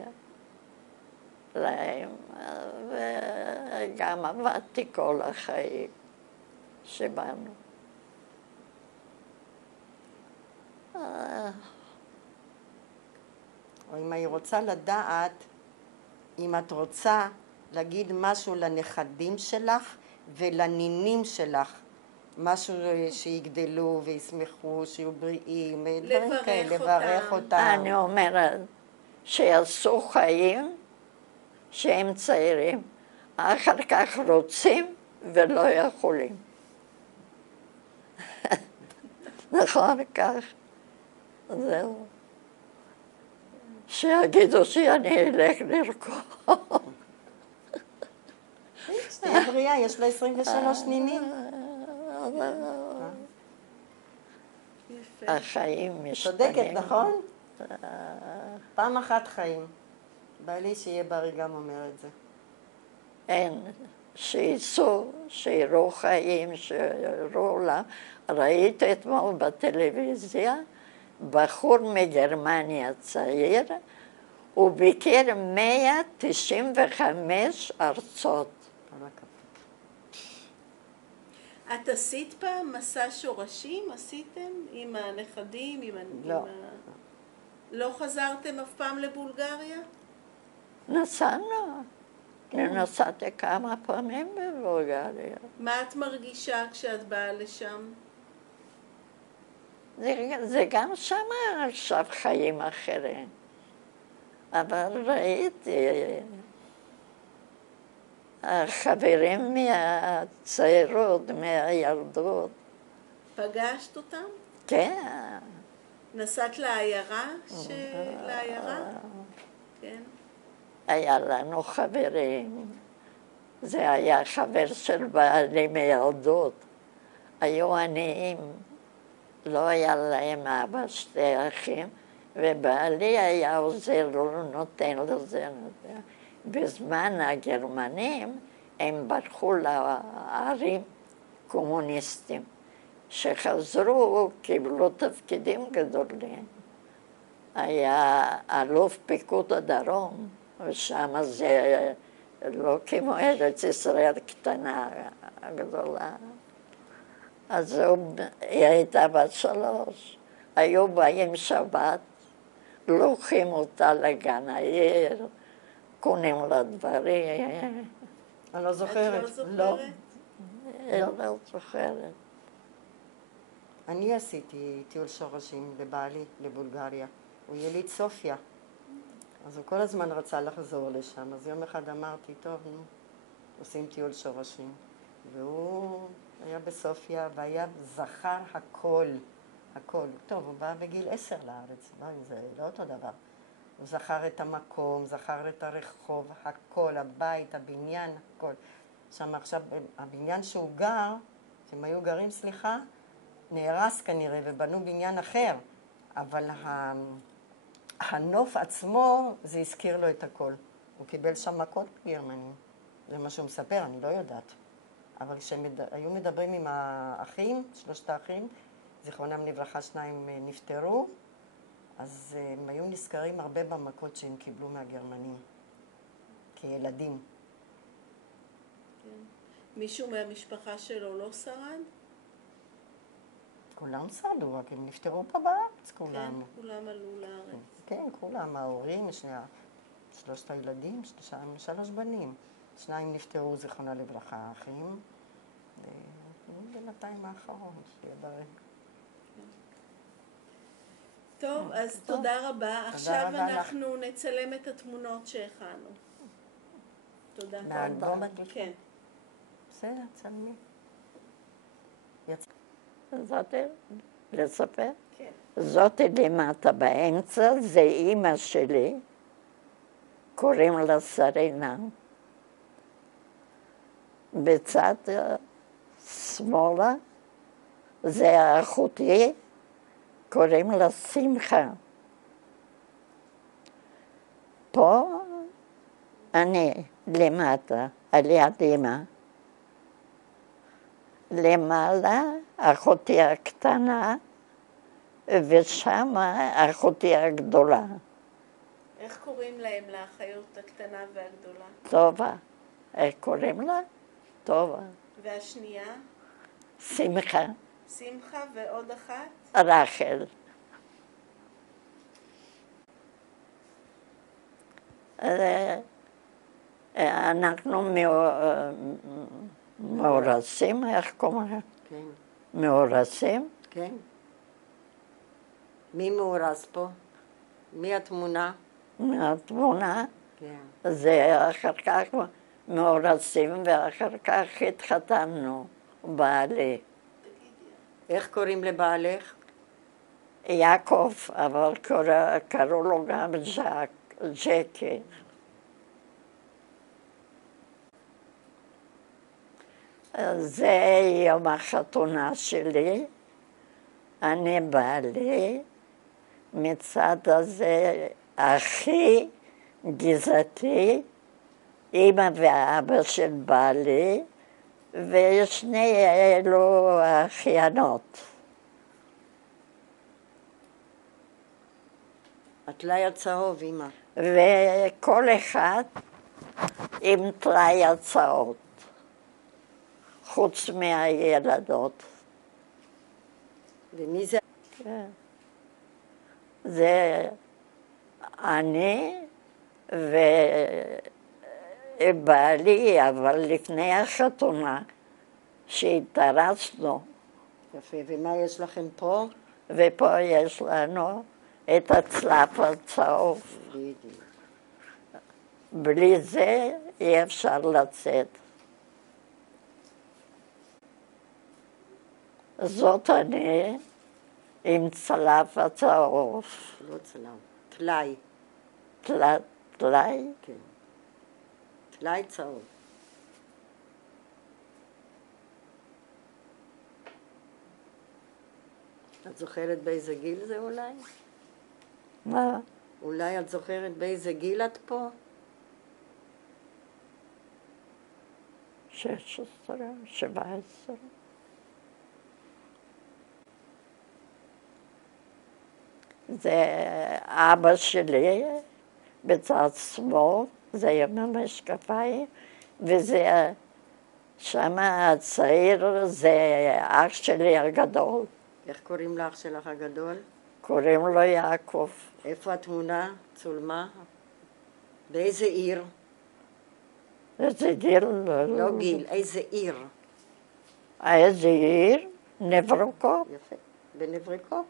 להם, וגם עבדתי כל החיים שבאנו. או אם היא רוצה לדעת, אם את רוצה להגיד משהו לנכדים שלך ולנינים שלך, משהו שיגדלו וישמחו, שיהיו בריאים, דברים כאלה, לברך אותם. אני אומרת שיעשו חיים שהם צעירים, אחר כך רוצים ולא יכולים. נכון כך, זהו. שיגידו שאני אלך לרקוד. תהיה בריאה, יש לה 23 נינים. יפה. החיים משתנים. צודקת, נכון? פעם אחת חיים. בעלי שיהיה בריא גם אומר את זה. אין, שייסעו, שיראו חיים, שיראו לה. ראיתי אתמול בטלוויזיה בחור מגרמניה צעיר, הוא ביקר 195 ארצות. את עשית פעם מסע שורשים? עשיתם? עם הנכדים? לא. לא חזרתם אף פעם לבולגריה? נסענו. נסעתי כמה פעמים בבולגריה. מה את מרגישה כשאת באה לשם? זה גם שם עכשיו חיים אחרים. אבל ראיתי החברים מהצעירות, מהילדות. פגשת אותם? כן. נסעת לעיירה? לעיירה? כן. היה לנו חברים. זה היה חבר של בעלי מילדות. היו עניים. לא היה להם אבא, שתי אחים, ובעלי היה עוזר לו, נותן לזה. בזמן הגרמנים הם ברחו לערים קומוניסטים. שחזרו, קיבלו תפקידים גדולים. היה אלוף פיקוד הדרום, ושם זה לא כמו ארץ ישראל קטנה, גדולה. אז היא הייתה בת 3. היו באים שבת, לוקחים אותה לגן העיר, קונים לה דברים. אני לא זוכרת. את לא זוכרת? לא זוכרת. אני עשיתי טיול שורשים לבעלי, לבולגריה. הוא יליד סופיה. אז הוא כל הזמן רצה לחזור לשם. אז יום אחד אמרתי, טוב, נו, עושים טיול שורשים. והוא היה בסופיה והיה זכר הכל. הכל. טוב, הוא בא בגיל 10 לארץ. לא, זה לא אותו דבר. הוא זכר את המקום, זכר את הרחוב, הכל, הבית, הבניין, הכל. שם עכשיו, הבניין שהוא גר, שהם היו גרים, סליחה, נהרס כנראה ובנו בניין אחר, אבל הנוף עצמו, זה הזכיר לו את הכל. הוא קיבל שם מכות בגרמנים. זה מה שהוא מספר, אני לא יודעת. אבל כשהם היו מדברים עם האחים, 3 האחים, זיכרונם לברכה 2 נפטרו, אז הם היו נזכרים הרבה במכות שהם קיבלו מהגרמנים, כילדים. כן. מישהו מהמשפחה שלו לא שרד? כולם שרדו, רק הם נפטרו פה בארץ, כולם. כן, כולם עלו לארץ. כן, כולם, ההורים, 3 הילדים, 3 בנים. 2 נפטרו, זיכרונה לברכה, האחים. בינתיים האחרון, שיהיה בריא. טוב, אז תודה רבה. עכשיו אנחנו נצלם את התמונות שהכנו. תודה. מהאלבום הגדול? כן. בסדר, צלמי. זאתי, לספר? כן. זאתי למטה באמצע, זה אימא שלי, קוראים לה סרינה. בצד שמאלה, זה אחותי, קוראים לה שמחה. פה אני למטה, על יד אמא. למעלה אחותי הקטנה, ושם אחותי הגדולה. איך קוראים להם, לאחיות הקטנה והגדולה? טובה. איך קוראים לה? טובה. והשנייה? שמחה. שמחה ועוד אחת? רחל. אנחנו מאורסים, איך קוראים? כן. מאורסים? כן. מי מאורס פה? מי התמונה? מהתמונה. כן. זה אחר כך מאורסים, ואחר כך התחתנו, בעלי. איך קוראים לבעלך? יעקב, אבל קראו לו גם ג'קי. זה יום החתונה שלי, אני בעלי, מצד הזה אחי גזעתי, אמא ואבא של בעלי, ושני אלו אחיינות. הטלאי הצהוב, אמא. וכל אחד עם טלאי הצעות, חוץ מהילדות. ומי זה? כן. זה אני ובעלי, אבל לפני החתונה, שהתארסנו. יפה, ומה יש לכם פה? ופה יש לנו את הצלף הצהוב. בדיוק. בלי זה אי אפשר לצאת. זאת אני עם צלף הצהוב. לא צלם, טלאי. טלאי? כן. טלאי צהוב. את זוכרת באיזה גיל זה אולי? מה? אולי את זוכרת באיזה גיל את פה? 16, 17. זה אבא שלי בצד שמאל, זה עם המשקפיים, וזה שם הצעיר, זה אח שלי הגדול. איך קוראים לאח שלך הגדול? קוראים לו יעקב. איפה התמונה צולמה? באיזה עיר? איזה גיל? לא גיל, איזה עיר? איזה עיר? נברוקו. יפה. בנבריקופ.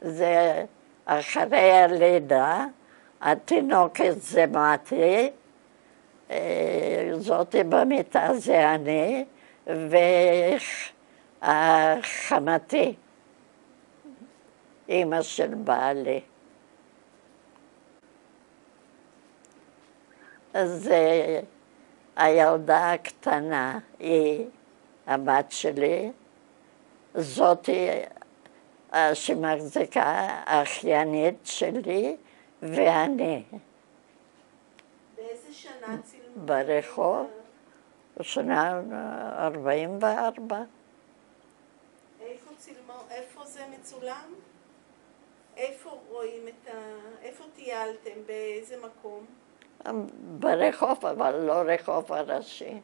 זה אחרי הלידה, התינוקת זה מתי, זאתי במיטה זה אני, וחמתי, אימא של בעלי. אז הילדה הקטנה היא הבת שלי, זאתי שמחזיקה האחיינית שלי ואני. באיזה שנה צילמו? ברחוב, שנה 44. איפה צילמו? איפה זה מצולם? איפה רואים את ה... איפה טיילתם? באיזה מקום? ברחוב, אבל לא רחוב הראשי.